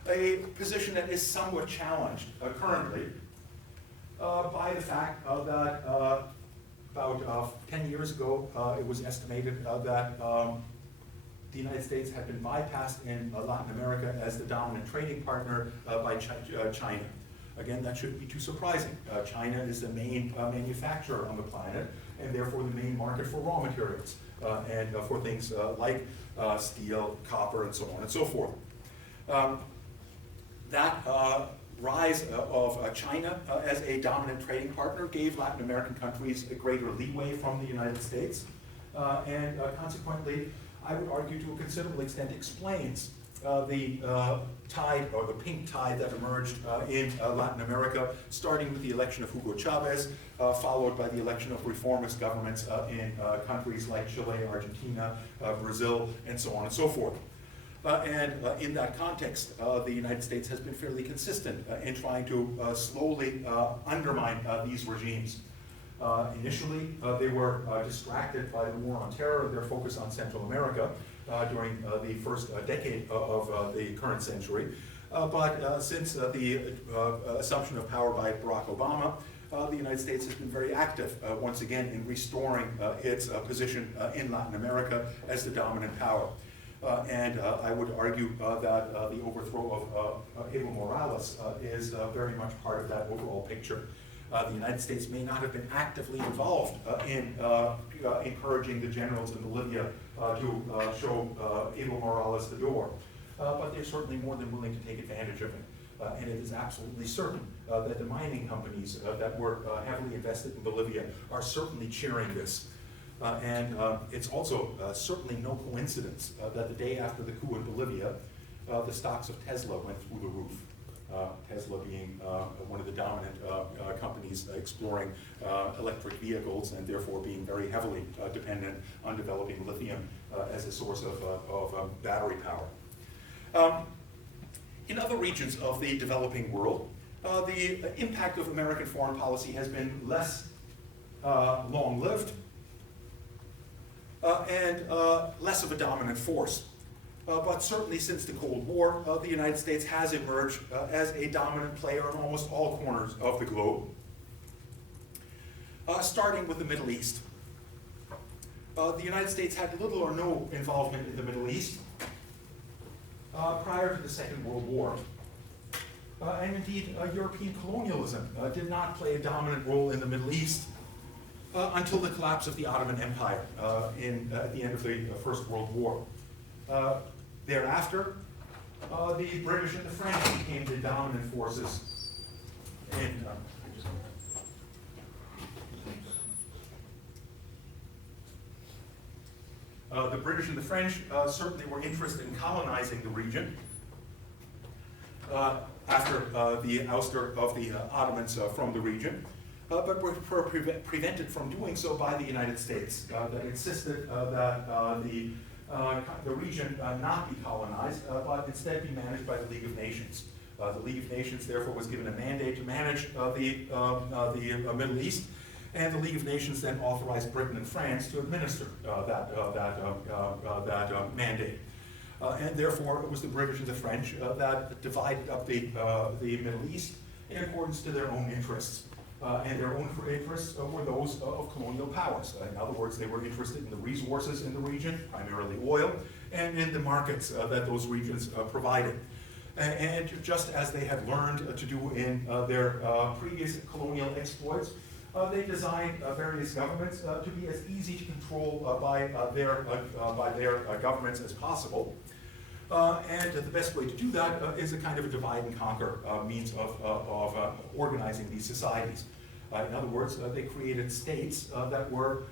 A position that is somewhat challenged currently by the fact that about 10 years ago, it was estimated that the United States had been bypassed in Latin America as the dominant trading partner by China. Again, that shouldn't be too surprising. China is the main manufacturer on the planet, and therefore the main market for raw materials, and for things like steel, copper, and so on and so forth. That rise of China as a dominant trading partner gave Latin American countries a greater leeway from the United States, and consequently, I would argue to a considerable extent explains the tide, or the pink tide that emerged in Latin America, starting with the election of Hugo Chavez, followed by the election of reformist governments in countries like Chile, Argentina, Brazil, and so on and so forth. In that context, the United States has been fairly consistent in trying to slowly undermine these regimes. Initially, they were distracted by the war on terror and their focus on Central America during the first decade of the current century. But since the assumption of power by Barack Obama, the United States has been very active, once again, in restoring its position in Latin America as the dominant power. I would argue that the overthrow of Evo Morales is very much part of that overall picture. The United States may not have been actively involved in encouraging the generals in Bolivia to show Evo Morales the door, but they're certainly more than willing to take advantage of it. And it is absolutely certain that the mining companies that were heavily invested in Bolivia are certainly cheering this. It's also certainly no coincidence that the day after the coup in Bolivia, the stocks of Tesla went through the roof. Tesla being one of the dominant companies exploring electric vehicles, and therefore being very heavily dependent on developing lithium as a source of battery power. In other regions of the developing world, the impact of American foreign policy has been less long-lived and less of a dominant force. But certainly since the Cold War, the United States has emerged as a dominant player in almost all corners of the globe, starting with the Middle East. The United States had little or no involvement in the Middle East prior to the Second World War. And indeed, European colonialism did not play a dominant role in the Middle East until the collapse of the Ottoman Empire at the end of the First World War. Thereafter, the British and the French became the dominant forces in the British and the French certainly were interested in colonizing the region after the ouster of the Ottomans from the region, but were prevented from doing so by the United States that insisted that the region not be colonized, but instead be managed by the League of Nations. The League of Nations, therefore, was given a mandate to manage the Middle East, and the League of Nations then authorized Britain and France to administer that mandate. And therefore, it was the British and the French that divided up the Middle East in accordance to their own interests. And their own interests were those of colonial powers. In other words, they were interested in the resources in the region, primarily oil, and in the markets that those regions provided. And just as they had learned to do in their previous colonial exploits, they designed various governments to be as easy to control by their governments as possible. And the best way to do that is a kind of a divide and conquer means of organizing these societies. In other words, they created states that were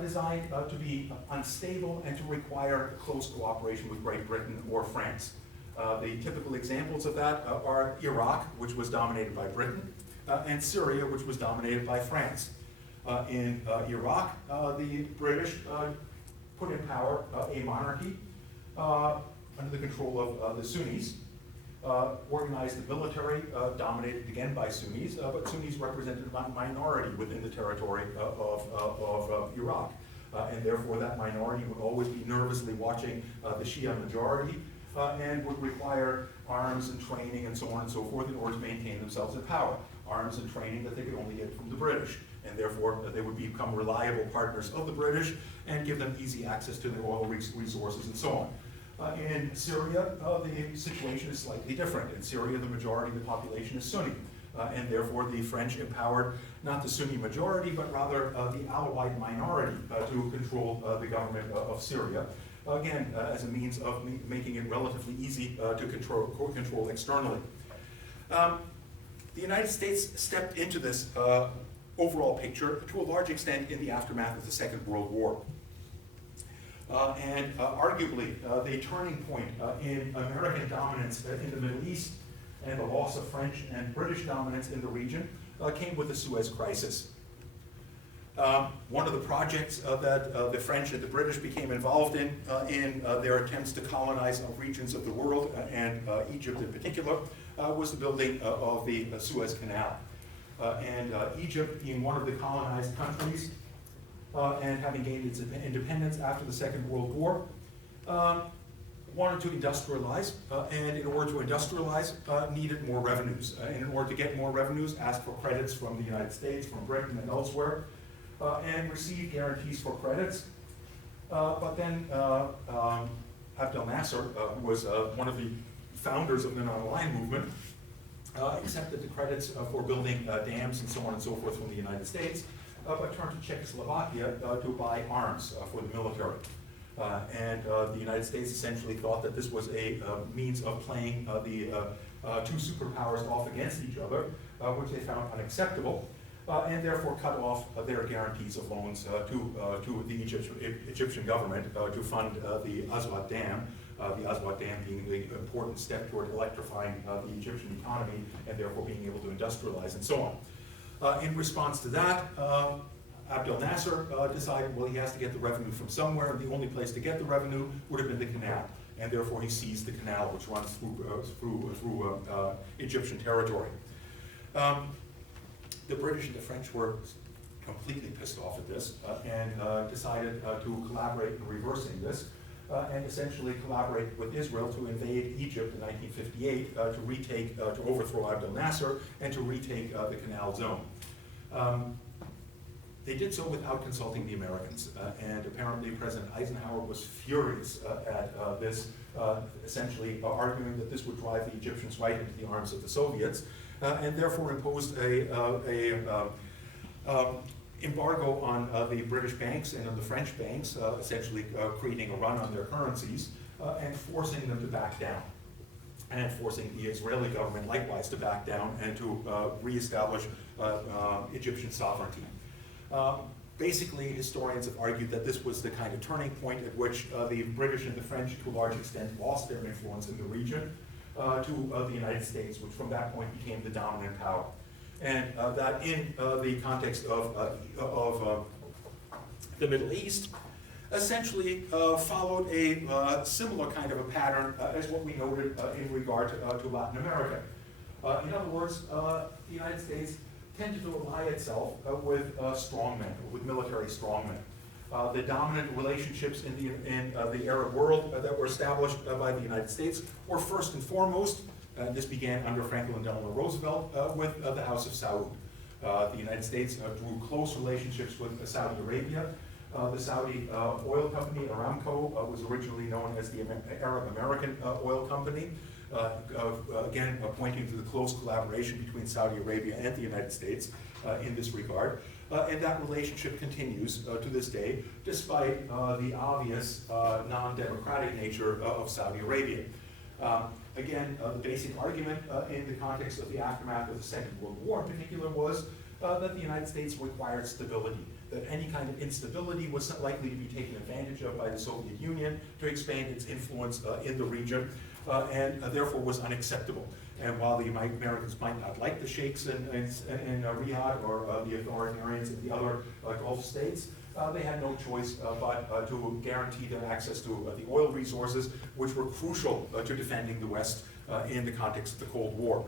designed to be unstable and to require close cooperation with Great Britain or France. The typical examples of that are Iraq, which was dominated by Britain, and Syria, which was dominated by France. In Iraq, the British put in power a monarchy under the control of the Sunnis, organized the military, dominated again by Sunnis, but Sunnis represented a minority within the territory of Iraq. And therefore that minority would always be nervously watching the Shia majority and would require arms and training and so on and so forth in order to maintain themselves in power. Arms and training that they could only get from the British, and therefore they would become reliable partners of the British and give them easy access to the oil resources and so on. In Syria, the situation is slightly different. In Syria, the majority of the population is Sunni, and therefore the French empowered not the Sunni majority, but rather the Alawite minority to control the government of Syria, again, as a means of making it relatively easy to control externally. The United States stepped into this overall picture to a large extent in the aftermath of the Second World War. And arguably, the turning point in American dominance in the Middle East and the loss of French and British dominance in the region came with the Suez Crisis. One of the projects that the French and the British became involved in their attempts to colonize regions of the world, and Egypt in particular, was the building of the Suez Canal. And Egypt, being one of the colonized countries, and having gained its independence after the Second World War, wanted to industrialize, and in order to industrialize, needed more revenues. And in order to get more revenues, asked for credits from the United States, from Britain, and elsewhere, and received guarantees for credits. But then Abdel Nasser, who was one of the founders of the non-aligned movement, accepted the credits for building dams and so on and so forth from the United States, but turned to Czechoslovakia to buy arms for the military. And the United States essentially thought that this was a means of playing the two superpowers off against each other, which they found unacceptable, and therefore cut off their guarantees of loans to the Egyptian government to fund the Aswad Dam, the Aswad Dam being the important step toward electrifying the Egyptian economy and therefore being able to industrialize and so on. In response to that, Abdel Nasser decided, well, he has to get the revenue from somewhere, and the only place to get the revenue would have been the canal, and therefore he seized the canal, which runs through Egyptian territory. The British and the French were completely pissed off at this and decided to collaborate in reversing this, and essentially collaborate with Israel to invade Egypt in 1958 to overthrow Abdel Nasser and to retake the canal zone. They did so without consulting the Americans, and apparently President Eisenhower was furious at this, essentially arguing that this would drive the Egyptians right into the arms of the Soviets, and therefore imposed a embargo on the British banks and on the French banks, essentially creating a run on their currencies and forcing them to back down, and forcing the Israeli government likewise to back down and to reestablish Egyptian sovereignty. Basically, historians have argued that this was the kind of turning point at which the British and the French, to a large extent, lost their influence in the region to the United States, which from that point became the dominant power. And that in the context of the Middle East, essentially followed a similar kind of a pattern as what we noted in regard to Latin America. In other words, the United States tended to ally itself with strongmen, with military strongmen. The dominant relationships in the Arab world that were established by the United States were first and foremost, this began under Franklin Delano Roosevelt, with the House of Saud. The United States drew close relationships with Saudi Arabia. The Saudi oil company, Aramco, was originally known as the Arab American Oil Company. Again, pointing to the close collaboration between Saudi Arabia and the United States in this regard. And that relationship continues to this day, despite the obvious non-democratic nature of Saudi Arabia. Again, the basic argument in the context of the aftermath of the Second World War in particular was that the United States required stability, that any kind of instability was likely to be taken advantage of by the Soviet Union to expand its influence in the region, and therefore was unacceptable. And while the Americans might not like the sheikhs in Riyadh or the authoritarians in the other Gulf states, they had no choice but to guarantee their access to the oil resources, which were crucial to defending the West in the context of the Cold War.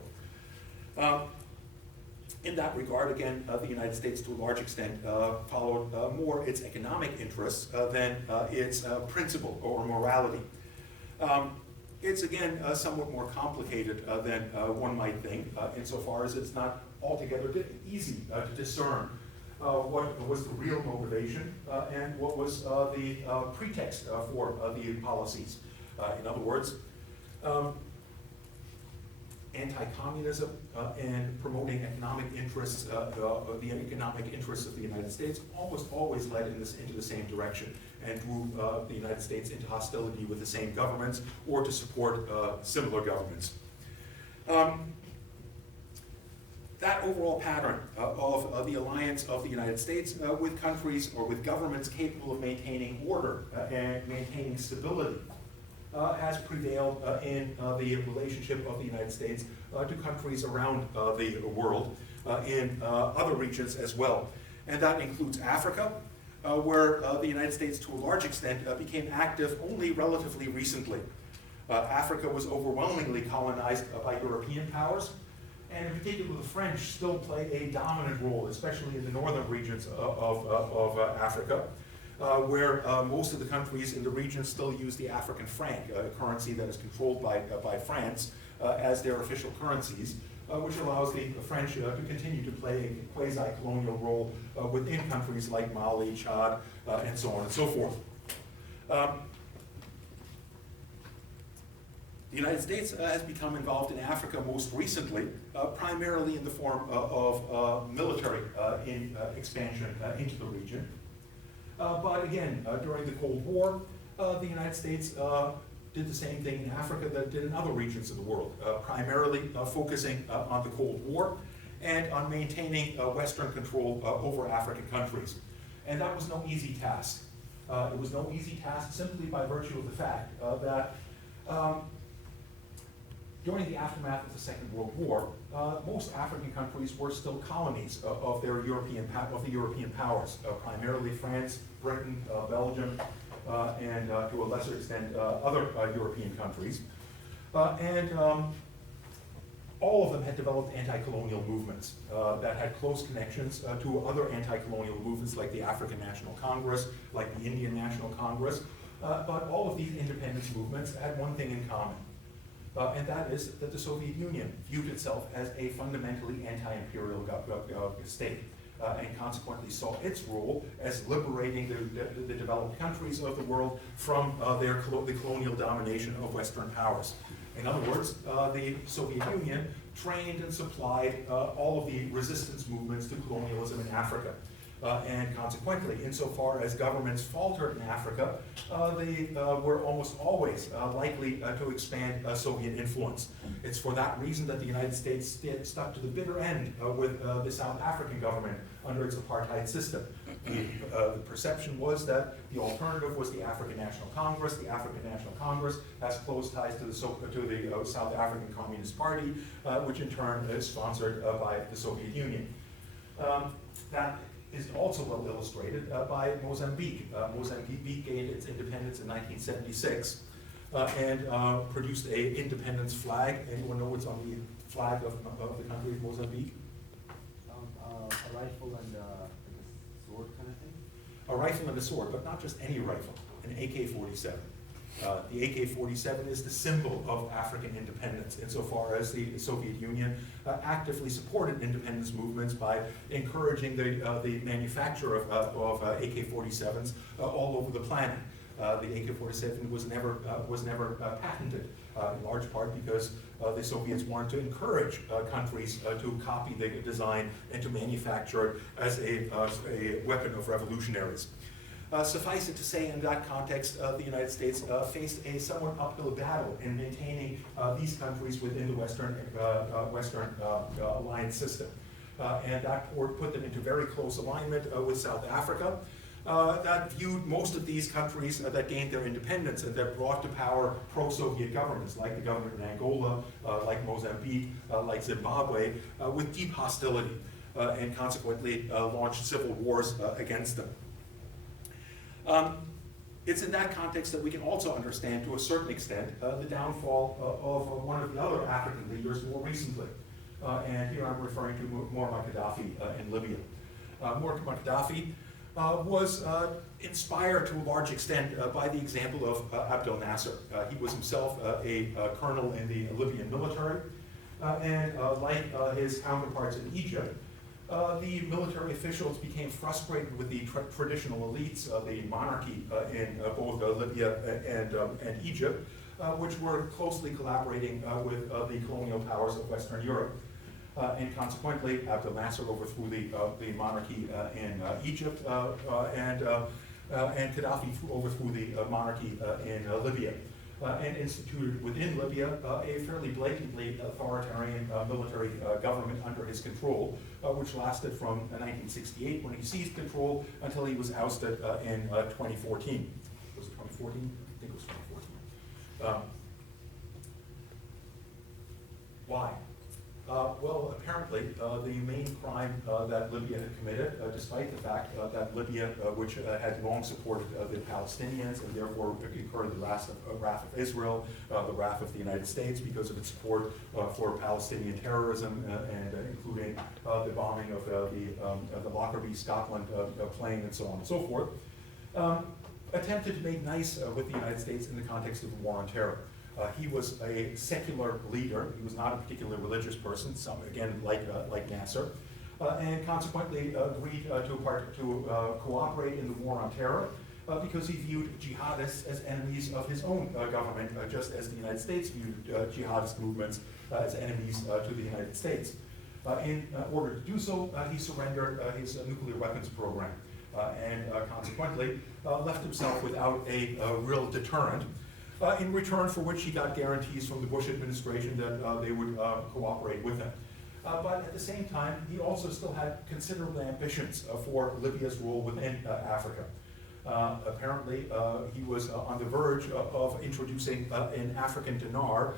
In that regard, again, the United States, to a large extent, followed more its economic interests than its principle or morality. It's, again, somewhat more complicated than one might think, insofar as it's not altogether easy to discern what was the real motivation and what was the pretext for the policies. In other words, anti-communism and promoting economic interests, the economic interests of the United States almost always led into the same direction and drew the United States into hostility with the same governments or to support similar governments. That overall pattern of the alliance of the United States with countries or with governments capable of maintaining order and maintaining stability has prevailed in the relationship of the United States to countries around the world in other regions as well. And that includes Africa, where the United States, to a large extent, became active only relatively recently. Africa was overwhelmingly colonized by European powers, and in particular the French still play a dominant role, especially in the northern regions of Africa, where most of the countries in the region still use the African franc, a currency that is controlled by France, as their official currencies, which allows the French to continue to play a quasi-colonial role within countries like Mali, Chad, and so on and so forth. The United States has become involved in Africa most recently, primarily in the form of military expansion into the region. But again, during the Cold War, the United States did the same thing in Africa that it did in other regions of the world, primarily focusing on the Cold War and on maintaining Western control over African countries. And that was no easy task. It was no easy task simply by virtue of the fact that during the aftermath of the Second World War, most African countries were still colonies of the European powers, primarily France, Britain, Belgium, and to a lesser extent other European countries. All of them had developed anti-colonial movements that had close connections to other anti-colonial movements like the African National Congress, like the Indian National Congress. But all of these independence movements had one thing in common. And that is that the Soviet Union viewed itself as a fundamentally anti-imperial state, and consequently saw its role as liberating the developed countries of the world from the colonial domination of Western powers. In other words, the Soviet Union trained and supplied all of the resistance movements to colonialism in Africa. And consequently, insofar as governments faltered in Africa, they were almost always likely to expand Soviet influence. It's for that reason that the United States stuck to the bitter end with the South African government under its apartheid system. The perception was that the alternative was the African National Congress. The African National Congress has close ties to the South African Communist Party, which in turn is sponsored by the Soviet Union. That is also well illustrated by Mozambique. Mozambique gained its independence in 1976 and produced an independence flag. Anyone know what's on the flag of the country of Mozambique? A rifle and a sword kind of thing? A rifle and a sword, but not just any rifle, an AK-47. The AK-47 is the symbol of African independence insofar as the Soviet Union actively supported independence movements by encouraging the manufacture of AK-47s all over the planet. The AK-47 was never patented, in large part because the Soviets wanted to encourage countries to copy the design and to manufacture it as a weapon of revolutionaries. Suffice it to say, in that context, the United States faced a somewhat uphill battle in maintaining these countries within the Western alliance system. And that put them into very close alignment with South Africa. That viewed most of these countries that gained their independence and that brought to power pro-Soviet governments, like the government in Angola, like Mozambique, like Zimbabwe, with deep hostility, and consequently launched civil wars against them. It's in that context that we can also understand, to a certain extent, the downfall of one of the other African leaders more recently. And here I'm referring to Muammar Gaddafi in Libya. Muammar Gaddafi was inspired to a large extent by the example of Abdel Nasser. He was himself a colonel in the Libyan military, and like his counterparts in Egypt, the military officials became frustrated with the traditional elites, the monarchy in both Libya and Egypt, which were closely collaborating with the colonial powers of Western Europe. And consequently, Abdel Nasser overthrew the monarchy in Egypt, and Gaddafi overthrew the monarchy in Libya, and instituted within Libya a fairly blatantly authoritarian military government under his control, which lasted from 1968, when he seized control, until he was ousted in 2014. Was it 2014? I think it was 2014. Why? Well, apparently, the main crime that Libya had committed, despite the fact that Libya, which had long supported the Palestinians and therefore incurred the wrath of Israel, the wrath of the United States because of its support for Palestinian terrorism, and including the bombing of the Lockerbie, Scotland plane, and so on and so forth, attempted to make nice with the United States in the context of the war on terror. He was a secular leader. He was not a particularly religious person, again, like Nasser, and consequently agreed to cooperate in the war on terror because he viewed jihadists as enemies of his own government, just as the United States viewed jihadist movements as enemies to the United States. In order to do so, he surrendered his nuclear weapons program and consequently left himself without a real deterrent. In return for which he got guarantees from the Bush administration that they would cooperate with him. But at the same time, he also still had considerable ambitions for Libya's role within Africa. Apparently, he was on the verge of introducing an African dinar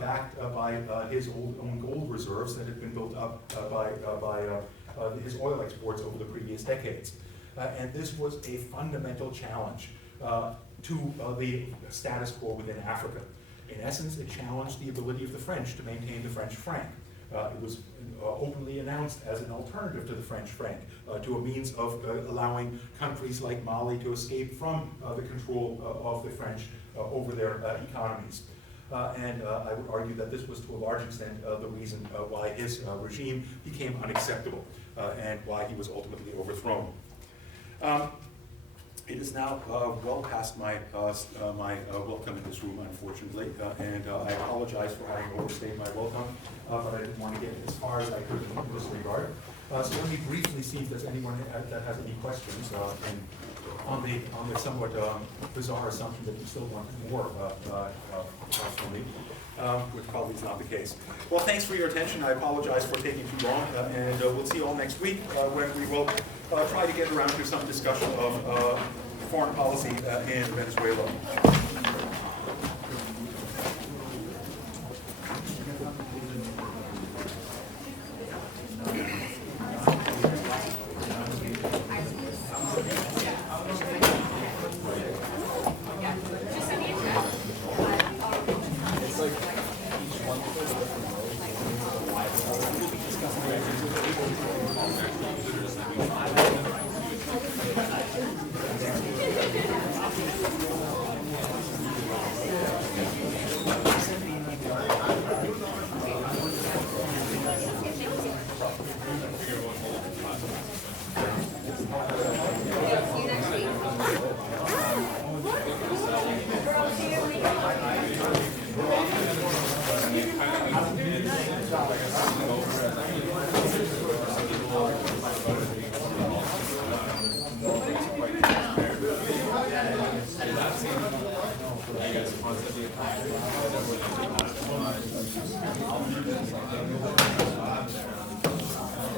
backed by his own gold reserves that had been built up by his oil exports over the previous decades. And this was a fundamental challenge to the status quo within Africa. In essence, it challenged the ability of the French to maintain the French franc. It was openly announced as an alternative to the French franc, to a means of allowing countries like Mali to escape from the control of the French over their economies. And I would argue that this was to a large extent the reason why his regime became unacceptable and why he was ultimately overthrown. It is now well past my welcome in this room, unfortunately, and I apologize for having overstayed my welcome, but I didn't want to get as far as I could in this regard. So let me briefly see if there's anyone that has any questions on the somewhat bizarre assumption that you still want more from me, which probably is not the case. Well, thanks for your attention. I apologize for taking too long, and we'll see you all next week when we will try to get around to some discussion of foreign policy in Venezuela.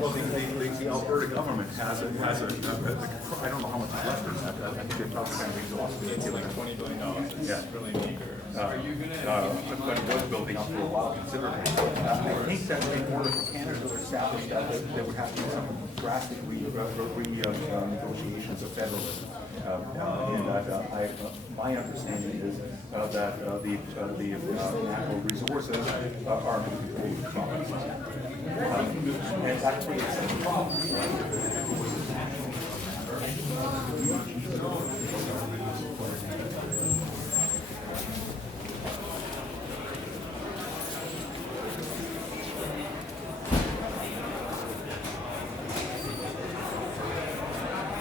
Well, the Alberta government has a, I don't know how much is left in that, I think they're probably kind of exhausted. It's like $20 billion. It's Yeah. really meager. But it was building up for a while considerably. I think that in order for Canada to establish that, there would have to be some drastic negotiations of federalism. In that, my understanding is that the natural resources are controlled provinces. And that creates a problem. If it was